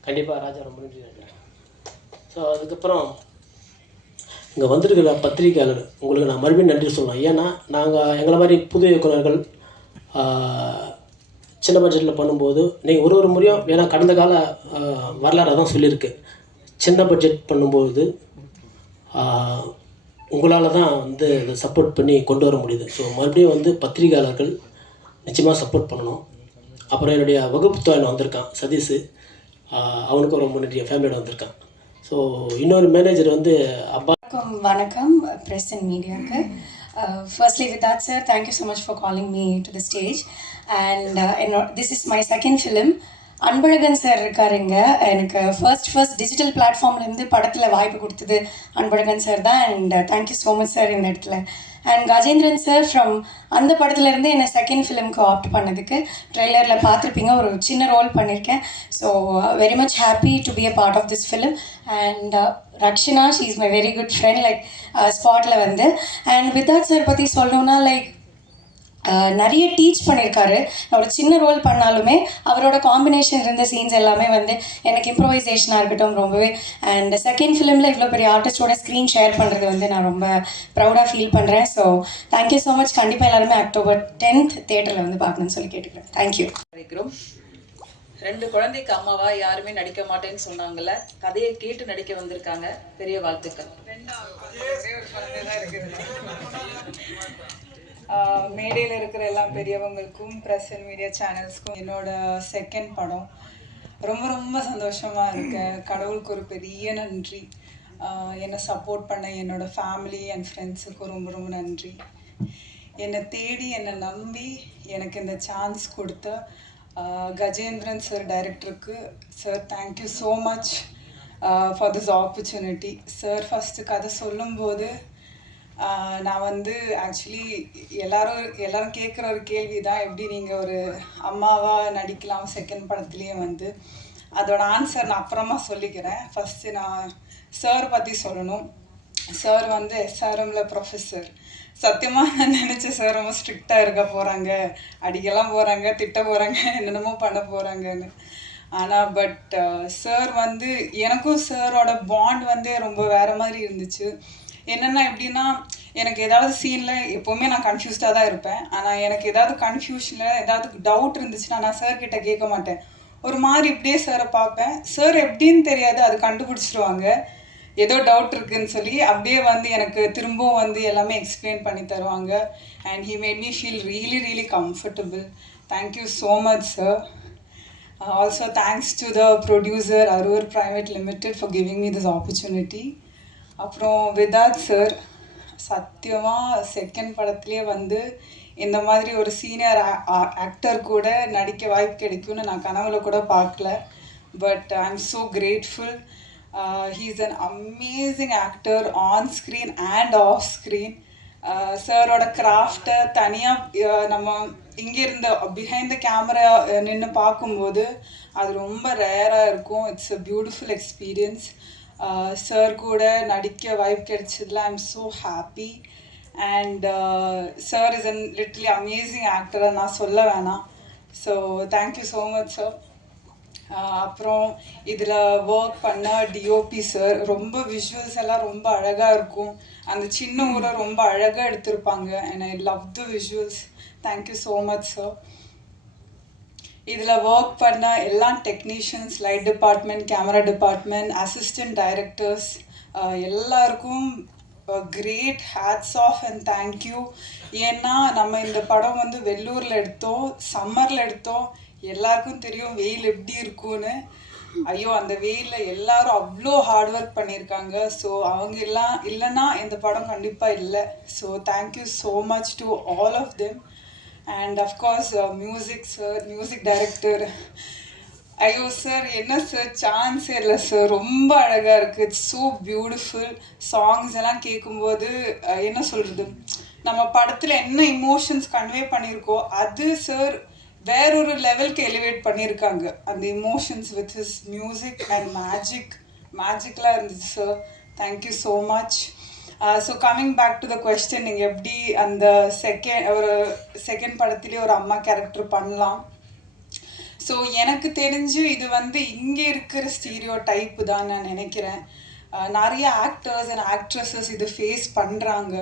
கண்டிப்பாக ராஜா ரொம்ப நன்றி. ஸோ அதுக்கப்புறம் இங்கே வந்திருக்கிற பத்திரிகையாளர் உங்களுக்கு நான் மறுபடியும் நன்றி சொல்லணும். ஏன்னா நாங்கள் எங்களை மாதிரி புது இயக்குநர்கள் சின்ன பட்ஜெட்டில் பண்ணும்போது நீங்கள் ஒரு முறையும், ஏன்னா கடந்த கால வரலாறு தான் சொல்லியிருக்கு, சின்ன பட்ஜெட் பண்ணும்போது உங்களால் தான் வந்து அதை சப்போர்ட் பண்ணி கொண்டு வர முடியுது. ஸோ மறுபடியும் வந்து பத்திரிகையாளர்கள் நிச்சயமாக சப்போர்ட் பண்ணணும். அப்புறம் என்னுடைய வகுப்பு தோழன் வந்திருக்கான் சதீஷ், அவனுக்கும் ரொம்ப நன்றி, என் ஃபேமிலியோட வந்திருக்கான். ஸோ இன்னொரு மேனேஜர் வந்து அப்பா. வணக்கம் ப்ரெஸ் அண்ட் மீடியாவுக்கு. Firstly, Vidat sir, thank you so much for calling me to the stage. And this is my second film. Anbazhagan sir இருக்காருங்க. எனக்கு ஃபர்ஸ்ட் டிஜிட்டல் பிளாட்ஃபார்ம்லேருந்து படத்தில் வாய்ப்பு கொடுத்தது அன்பழகன் சார் தான். And thank you so much sir இந்த இடத்துல. அண்ட் கஜேந்திரன் சார் ஃப்ரம் அந்த படத்துலேருந்து என்னை செகண்ட் ஃபிலிம்க்கு ஆப்ட் பண்ணதுக்கு ட்ரெய்லரில் பார்த்துருப்பீங்க, ஒரு சின்ன ரோல் பண்ணியிருக்கேன். So very much happy to be a part of this film. And Rakshana, she is my very good friend, like ஸ்பாட்டில் வந்து. அண்ட் விதார்த் சார் பற்றி சொல்லணுன்னா, லைக் நிறைய டீச் பண்ணியிருக்காரு. ஒரு சின்ன ரோல் பண்ணாலுமே அவரோட காம்பினேஷன் இருந்த சீன்ஸ் எல்லாமே வந்து எனக்கு இம்ப்ரோவைசேஷனாக இருக்கட்டும் ரொம்பவே. அண்ட் செகண்ட் ஃபிலிமில் இவ்வளோ பெரிய ஆர்டிஸ்டோட ஸ்க்ரீன் ஷேர் பண்ணுறது வந்து நான் ரொம்ப ப்ரௌடாக ஃபீல் பண்ணுறேன். So thank you so much. கண்டிப்பாக எல்லாருமே October 10th தேட்டரில் வந்து பார்க்கணும்னு சொல்லி கேட்டுக்கிறேன். தேங்க்யூ. வைக்கிறோம். 2 குழந்தைக்கு அம்மாவா யாருமே நடிக்க மாட்டேன்னு சொன்னாங்கல்ல, கதையை கேட்டு நடிக்க வந்திருக்காங்க. பெரிய வாழ்த்துக்கள். மேடையில் இருக்கிற எல்லா பெரியவங்களுக்கும் ப்ரெஸ் அண்ட் மீடியா சேனல்ஸ்க்கும் என்னோட செகண்ட் படம். ரொம்ப ரொம்ப சந்தோஷமாக இருக்கேன். கடவுளுக்கு ஒரு பெரிய நன்றி. என்னை சப்போர்ட் பண்ண என்னோட ஃபேமிலி அண்ட் ஃப்ரெண்ட்ஸுக்கும் ரொம்ப ரொம்ப நன்றி. என்னை தேடி என்னை நம்பி எனக்கு இந்த சான்ஸ் கொடுத்த கஜேந்திரன் சார் டைரக்டருக்கு, sir thank you so much for this opportunity. Sir first கதை சொல்லும்போது நான் வந்து ஆக்சுவலி எல்லாரும் கேட்குற ஒரு கேள்வி தான், எப்படி நீங்கள் ஒரு அம்மாவாக நடிக்கலாம் செகண்ட் படத்துலேயே வந்து. அதோட ஆன்சர் நான் அப்புறமா சொல்லிக்கிறேன். ஃபஸ்ட்டு நான் சார் பற்றி சொல்லணும். சார் வந்து SRMல ப்ரொஃபஸர். சத்தியமாக நான் நினச்சேன் சார் ரொம்ப ஸ்ட்ரிக்டாக இருக்க போகிறாங்க, அடிக்கலாம் போகிறாங்க, திட்ட போகிறாங்க, என்னென்னமோ பண்ண போகிறாங்கன்னு. ஆனால் பட் சார் வந்து எனக்கும் சாரோட பாண்ட் வந்து ரொம்ப வேறு மாதிரி இருந்துச்சு. என்னென்னா எப்படின்னா, எனக்கு ஏதாவது சீனில் எப்போவுமே நான் கன்ஃபியூஸ்டாக தான் இருப்பேன். ஆனால் எனக்கு ஏதாவது கன்ஃபியூஷனில் ஏதாவது டவுட் இருந்துச்சுன்னா நான் சார்கிட்ட கேட்க மாட்டேன். ஒரு மாதிரி இப்படியே சாரை பார்ப்பேன். சார் எப்படின்னு தெரியாது, அது கண்டுபிடிச்சிருவாங்க. ஏதோ டவுட் இருக்குன்னு சொல்லி அப்படியே வந்து எனக்கு திரும்பவும் வந்து எல்லாமே எக்ஸ்பிளைன் பண்ணி தருவாங்க. And he made me feel really really comfortable. Thank you so much sir. Also thanks to the producer Aroor private limited for giving me this opportunity. அப்புறம் விதாத் சார், சத்தியமாக செகண்ட் படத்துலேயே வந்து இந்த மாதிரி ஒரு சீனியர் ஆக்டர் கூட நடிக்க வாய்ப்பு கிடைக்கும்னு நான் கனவுல கூட பார்க்கல. But I am so grateful. He is an amazing actor on screen and off screen. சாரோட கிராஃப்டை தனியாக நம்ம இங்கேருந்து பிஹைண்ட் த கேமரா நின்று பார்க்கும்போது அது ரொம்ப ரேராக இருக்கும். It's a beautiful experience. Sir கூட நடிக்க வாய்ப்பு கிடைச்சதில் I am so happy. And sir is an literally amazing ஆக்டரை நான் சொல்ல வேணாம். So thank you so much sir. அப்புறம் இதில் ஒர்க் பண்ண டிஓபி சார், ரொம்ப விஷுவல்ஸ் எல்லாம் ரொம்ப அழகாக இருக்கும். அந்த சின்ன ஊரை ரொம்ப அழகாக எடுத்திருப்பாங்க. And I love the visuals. Thank you so much sir. இதில் ஒர்க் பண்ண எல்லா technicians, light department, camera department, assistant directors எல்லாருக்கும் great hats off and thank you. ஏன்னா நம்ம இந்த படம் வந்து வெள்ளூரில் எடுத்தோம், சம்மரில் எடுத்தோம். எல்லாருக்கும் தெரியும் வெயில் எப்படி இருக்கும்னு. ஐயோ, அந்த வெயிலில் எல்லாரும் அவ்வளோ ஹார்ட் ஒர்க் பண்ணியிருக்காங்க. ஸோ அவங்க எல்லாம் இல்லைன்னா இந்த படம் கண்டிப்பாக இல்லை. So thank you so much to all of them. And of course music sir, music director. ஐயோ சார், என்ன சார், சான்ஸே இல்லை சார், ரொம்ப அழகாக இருக்குது. It's so beautiful. சாங்ஸ் எல்லாம் கேட்கும்போது என்ன சொல்கிறது, நம்ம படத்தில் என்ன இமோஷன்ஸ் கன்வே பண்ணியிருக்கோ அது சார் வேறொரு லெவலுக்கு எலிவேட் பண்ணியிருக்காங்க. அந்த emotions with his music and மேஜிக்லாம் இருந்துச்சு sir. Thank you so much. So coming back to the question, நீங்கள் எப்படி அந்த செகண்ட் படத்துலேயே ஒரு அம்மா கேரக்டர் பண்ணலாம். ஸோ எனக்கு தெரிஞ்சு இது வந்து இங்கே இருக்கிற ஸ்டீரியோ டைப்பு தான் நான் நினைக்கிறேன். நிறைய ஆக்டர்ஸ் அண்ட் ஆக்ட்ரஸஸ் இது ஃபேஸ் பண்ணுறாங்க.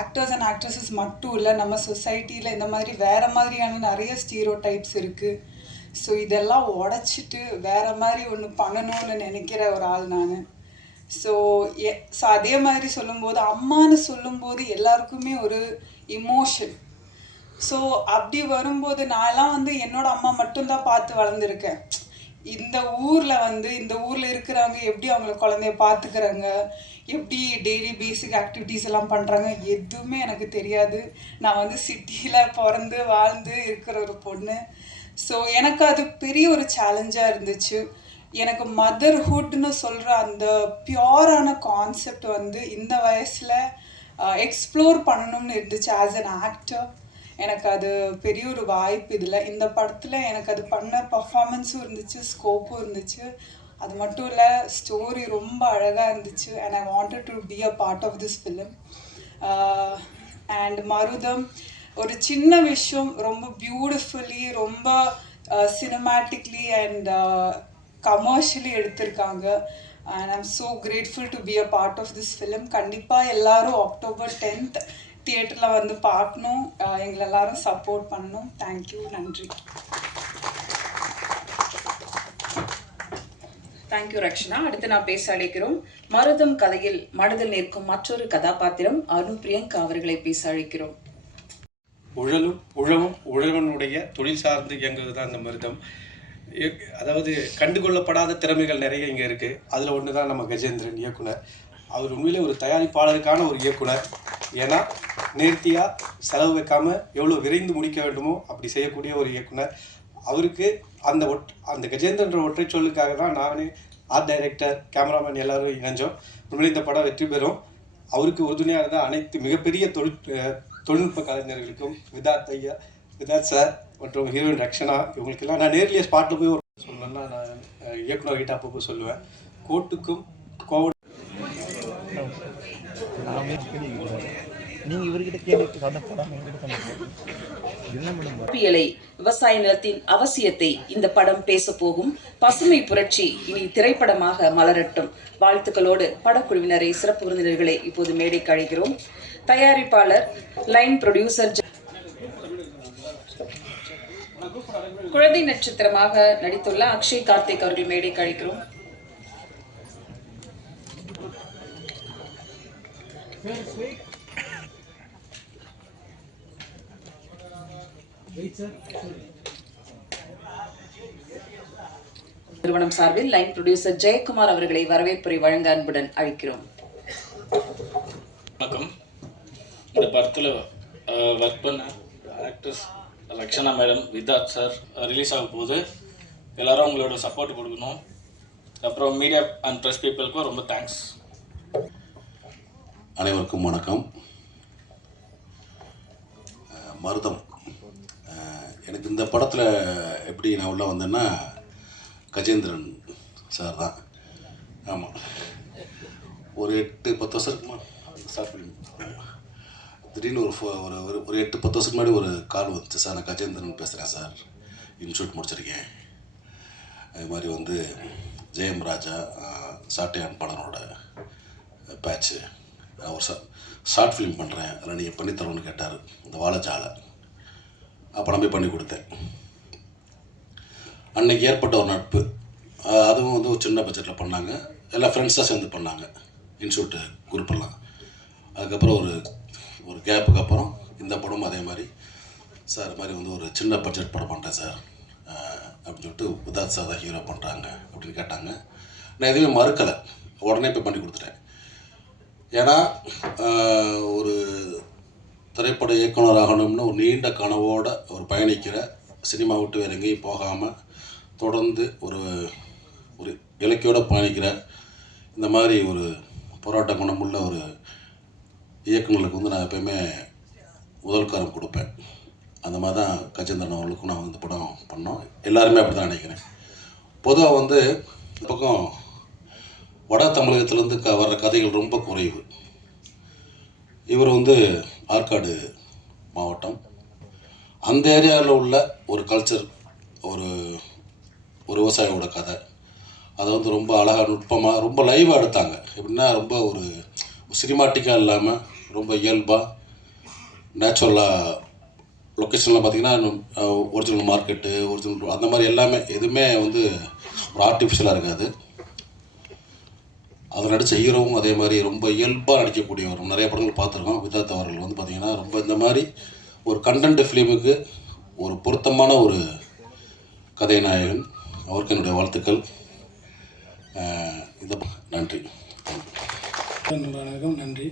ஆக்டர்ஸ் அண்ட் ஆக்ட்ரஸஸ் மட்டும் இல்லை, நம்ம சொசைட்டியில் இந்த மாதிரி வேறு மாதிரியான நிறைய ஸ்டீரியோ டைப்ஸ் இருக்குது. ஸோ இதெல்லாம் உடச்சிட்டு வேறு மாதிரி ஒன்று பண்ணணும்னு நினைக்கிற ஒரு ஆள் நான். ஸோ அதே மாதிரி சொல்லும்போது, அம்மான்னு சொல்லும்போது எல்லாருக்குமே ஒரு இமோஷன். ஸோ அப்படி வரும்போது நான்லாம் வந்து என்னோடய அம்மா மட்டும்தான் பார்த்து வளர்ந்துருக்கேன். இந்த ஊரில் இருக்கிறவங்க எப்படி அவங்கள குழந்தைய பார்த்துக்கிறாங்க, எப்படி டெய்லி பேசிக் ஆக்டிவிட்டீஸ் எல்லாம் பண்ணுறாங்க, எதுவுமே எனக்கு தெரியாது. நான் வந்து சிட்டியில் பிறந்து வாழ்ந்து இருக்கிற ஒரு பொண்ணு. ஸோ எனக்கு அது பெரிய ஒரு சேலஞ்சாக இருந்துச்சு. எனக்கு மதர்ஹுட்னு சொல்கிற அந்த பியூரான கான்செப்ட் வந்து இந்த வயசில் எக்ஸ்ப்ளோர் பண்ணணும்னு இருந்துச்சு ஆஸ் அன் ஆக்டர். எனக்கு அது பெரிய ஒரு வாய்ப்பு. இந்த படத்தில் எனக்கு அது பண்ண பர்ஃபார்மன்ஸும் இருந்துச்சு, ஸ்கோப்பும் இருந்துச்சு. அது மட்டும் இல்லை, ஸ்டோரி ரொம்ப அழகாக இருந்துச்சு. And I wanted to be a part of this film. And Marutham ஒரு சின்ன விஷயம் ரொம்ப பியூட்டிஃபுல்லி, ரொம்ப சினிமேட்டிக்லி அண்ட் கமர்ஷியலி எடுத்திருக்காங்க. And I'm so grateful to be a part of this film. கண்டிப்பாக எல்லோரும் October 10th தியேட்டரில் வந்து பார்க்கணும். எங்களை எல்லாரும் சப்போர்ட் பண்ணணும். தேங்க்யூ, நன்றி. தேங்க்யூ ரக்ஷனா. அடுத்து நான் பேச அழைக்கிறோம். மருதம் கதையில் மனதில் நிற்கும் மற்றொரு கதாபாத்திரம் அனு பிரியங்கா அவர்களை பேச அழைக்கிறோம். உழவும் உழவனுடைய தொழில் சார்ந்து இயங்குவது தான் இந்த மருதம். அதாவது கண்டுகொள்ளப்படாத திறமைகள் நிறைய இங்கே இருக்குது. அதில் ஒன்று தான் நம்ம கஜேந்திரன் இயக்குனர். அவர் உண்மையிலே ஒரு தயாரிப்பாளருக்கான ஒரு இயக்குனர். ஏன்னா நேர்த்தியாக செலவு வைக்காமல் எவ்வளோ விரைந்து முடிக்க வேண்டுமோ அப்படி செய்யக்கூடிய ஒரு இயக்குனர். அவருக்கு அந்த கஜேந்திரன்ற ஒற்றை சொல்லுக்காக தான் நான், ஆர்ட் டைரக்டர், கேமராமேன் எல்லோரும் இணைஞ்சோம். உண்மையிலே இந்த படம் வெற்றி பெறும். அவருக்கு உறுதுணையாக இருந்த அனைத்து மிகப்பெரிய தொழில்நுட்ப கலைஞர்களுக்கும், விதாத் சார் மற்றும் ஹீரோயின் ரக்ஷனா, இவங்களுக்கெல்லாம் நான் நேர்லேயே ஸ்பாட்டில் போய் ஒரு சொல்லணும்னா நான் இயக்குனர் அப்பப்போ சொல்லுவேன். கோட்டுக்கும் கோவ நீங்கள் இவர்கிட்ட கேள்வி சண்டை போடாமல் என்கிட்ட சண்டை போடுறீங்க. என்ன மேடம் பியலை விவசாய நிலத்தின் அவசியத்தை இந்த படம் பேச போகும். பசுமை புரட்சி இனி திரைப்படமாக மலரட்டும். வாழ்த்துக்களோடு படக்குழுவினரை, சிறப்பு விருந்தினர்களை இப்போது மேடைக்கு அழைக்கிறோம். தயாரிப்பாளர், லைன் ப்ரொடியூசர், குழந்தை நட்சத்திரமாக நடித்துள்ள அக்ஷய் கார்த்திக் அவர்கள் மேடைக்கு அழைக்கிறோம். நிறுவனம் சார்பில் லைன் ப்ரொடியூசர் ஜெயக்குமார் அவர்களை வரவேற்புரை வழங்க அன்புடன் அழைக்கிறோம். வணக்கம். இந்த படத்தில் ஒர்க் பண்ண actors Rakshana madam, Vidhath sir release ஆகும் போது எல்லோரும் உங்களோட சப்போர்ட் கொடுக்கணும். அப்புறம் மீடியா அண்ட் ப்ரெஸ் பீப்புளுக்கும் ரொம்ப தேங்க்ஸ். அனைவருக்கும் வணக்கம். மருதம், எனக்கு இந்த படத்தில் எப்படி நான் உள்ளே வந்தேன்னா கஜேந்திரன் சார் தான். ஆமாம், ஒரு 8-10 வருஷம் இருக்குமா ஷார்ட் ஃபிலிம். திடீர்னு ஒரு 8-10 வருஷத்துக்கு முன்னாடி ஒரு கால் வந்துச்சு, சார் நான் கஜேந்திரன் பேசுகிறேன் சார், இன்ஷூட் முடிச்சிருக்கேன். அது மாதிரி ஜெயம் ராஜா சாட்டையான் படனோட பேட்ச்சு, நான் ஒரு ஷார்ட் ஃபிலிம் பண்ணுறேன், அதில் நீங்கள் பண்ணித்தரோன்னு கேட்டார். இந்த வாழைச்சாலை அப்போ நான் போய் பண்ணி கொடுத்தேன். அன்றைக்கி ஏற்பட்ட ஒரு நட்பு, அதுவும் ஒரு சின்ன பட்ஜெட்டில் பண்ணாங்க, எல்லாம் ஃப்ரெண்ட்ஸாக சேர்ந்து பண்ணாங்க இன்ஷூட்டு குரூப்பெல்லாம். அதுக்கப்புறம் ஒரு கேப்புக்கு அப்புறம் இந்த படமும் அதே மாதிரி, சார் மாதிரி ஒரு சின்ன பட்ஜெட் படம் பண்ணுறேன் சார் அப்படின்னு சொல்லிட்டு விதாத் சார் தான் ஹீரோ பண்ணுறாங்க அப்படின்னு கேட்டாங்க. நான் எதுவுமே மறுக்கலை, உடனே போய் பண்ணி கொடுத்துட்டேன். ஏன்னா ஒரு திரைப்பட இயக்குனர் ஆகணும்னு ஒரு நீண்ட கனவோடு ஒரு பயணிக்கிற, சினிமா விட்டு வேறு எங்கேயும் போகாமல் தொடர்ந்து ஒரு இலக்கியோடு பயணிக்கிற இந்த மாதிரி ஒரு போராட்ட குணமுள்ள ஒரு இயக்குநர்களுக்கு நான் எப்போயுமே முதல் காரம் கொடுப்பேன். அந்த மாதிரி தான் கஜேந்திரன் அவர்களுக்கும் நான் இந்த படம் பண்ணோம். எல்லாருமே அப்படி தான் நினைக்கிறேன். பொதுவாக இந்த பக்கம் வட தமிழகத்திலேருந்து வர்ற கதைகள் ரொம்ப குறைவு. இவர் ஆற்காடு மாவட்டம், அந்த ஏரியாவில் உள்ள ஒரு கல்ச்சர், ஒரு விவசாயியோட கதை, அதை ரொம்ப அழகாக நுட்பமாக ரொம்ப லைவாக எடுத்தாங்க. எப்படின்னா ரொம்ப ஒரு சினிமாட்டிக்காக இல்லாமல் ரொம்ப இயல்பாக நேச்சுரலாக. லொக்கேஷன்லாம் பார்த்திங்கன்னா ஒரிஜினல் மார்க்கெட்டு, ஒரிஜினல் அந்த மாதிரி எல்லாமே, எதுவுமே ஒரு ஆர்டிஃபிஷியலாக இருக்காது. அதில் நடித்த ஹீரோவும் அதே மாதிரி ரொம்ப இயல்பாக நடிக்கக்கூடியவர். நிறைய படங்கள் பார்த்துருக்கோம். விதாத் அவர்கள் பார்த்திங்கன்னா ரொம்ப இந்த மாதிரி ஒரு கண்டென்ட் ஃபிலிமுக்கு ஒரு பொருத்தமான ஒரு கதைநாயகன். அவருக்கு என்னுடைய வாழ்த்துக்கள். நன்றி. வணக்கம், நன்றி.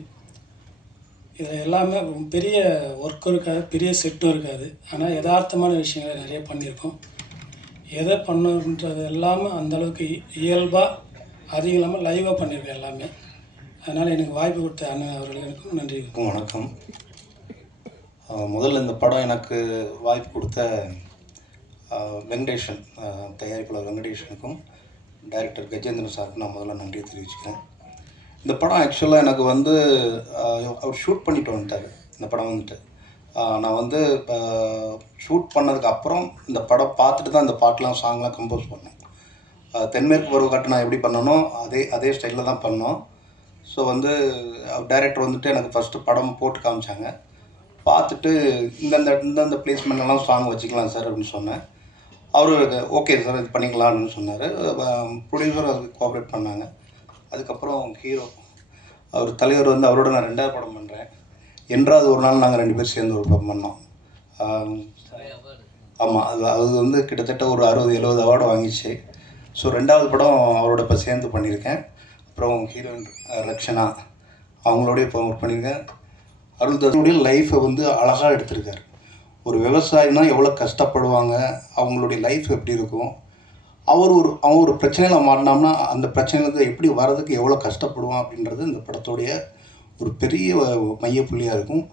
இதில் எல்லாமே பெரிய ஒர்க்கும் இருக்காது, பெரிய செட்டும் இருக்காது. ஆனால் யதார்த்தமான விஷயங்களை நிறைய பண்ணியிருக்கோம். எதை பண்ணுன்றது எல்லாமே அந்தளவுக்கு இயல்பாக, அதிகம் இல்லாமல் லைவாக பண்ணியிருக்கேன் எல்லாமே. அதனால் எனக்கு வாய்ப்பு கொடுத்த அண்ணன் அவர்களுக்கும் நன்றி. வணக்கம். முதல்ல இந்த படம் எனக்கு வாய்ப்பு கொடுத்த வெங்கடேஷன், தயாரிப்பாளர் வெங்கடேஷனுக்கும் டைரக்டர் கஜேந்திரன் சாருக்கும் நான் முதல்ல நன்றி தெரிவிச்சுக்கிறேன். இந்த படம் ஆக்சுவலாக எனக்கு அவர் ஷூட் பண்ணிட்டு வந்துட்டார். இந்த படம் நான் ஷூட் பண்ணதுக்கப்புறம் இந்த படம் பார்த்துட்டு தான் இந்த பாட்டெலாம் சாங்லாம் கம்போஸ் பண்ணேன். தென்மேற்கு பருவக்காட்டு நான் எப்படி பண்ணனோ அதே ஸ்டைலில் தான் பண்ணோம். ஸோ டைரக்டர் எனக்கு ஃபஸ்ட்டு படம் போட்டு காமிச்சாங்க. பார்த்துட்டு இந்தந்த பிளேஸ்மெண்ட்லாம் சாங் வச்சுக்கலாம் சார் அப்படின்னு சொன்னேன். அவர் ஓகே சார் இது பண்ணிக்கலாம் அப்படின்னு சொன்னார். ப்ரொடியூசர் அதுக்கு கோஆப்ரேட் பண்ணாங்க. அதுக்கப்புறம் ஹீரோ அவர் தலைவர் அவரோட நான் 2வது படம் பண்ணுறேன். என்றாவது ஒரு நாள் நாங்கள் 2 பேர் சேர்ந்து ஒரு படம் பண்ணோம். ஆமாம், அது கிட்டத்தட்ட ஒரு 60-70 அவார்டு வாங்கிச்சு. ஸோ 2வது படம் அவரோட இப்போ சேர்ந்து பண்ணியிருக்கேன். அப்புறம் ஹீரோயின் ரக்ஷனா அவங்களோடய இப்போ ஒர்க் பண்ணியிருக்கேன். அருள்தாஸுடைய லைஃப்பை அழகாக எடுத்திருக்காரு. ஒரு விவசாயினா எவ்வளோ கஷ்டப்படுவாங்க, அவங்களுடைய லைஃப் எப்படி இருக்கும், அவன் ஒரு பிரச்சனையில் மாட்டினோம்னா அந்த பிரச்சனையிலேருந்து எப்படி வர்றதுக்கு எவ்வளோ கஷ்டப்படுவான் அப்படின்றது இந்த படத்தோடைய ஒரு பெரிய மையப்புள்ளியாக இருக்கும்.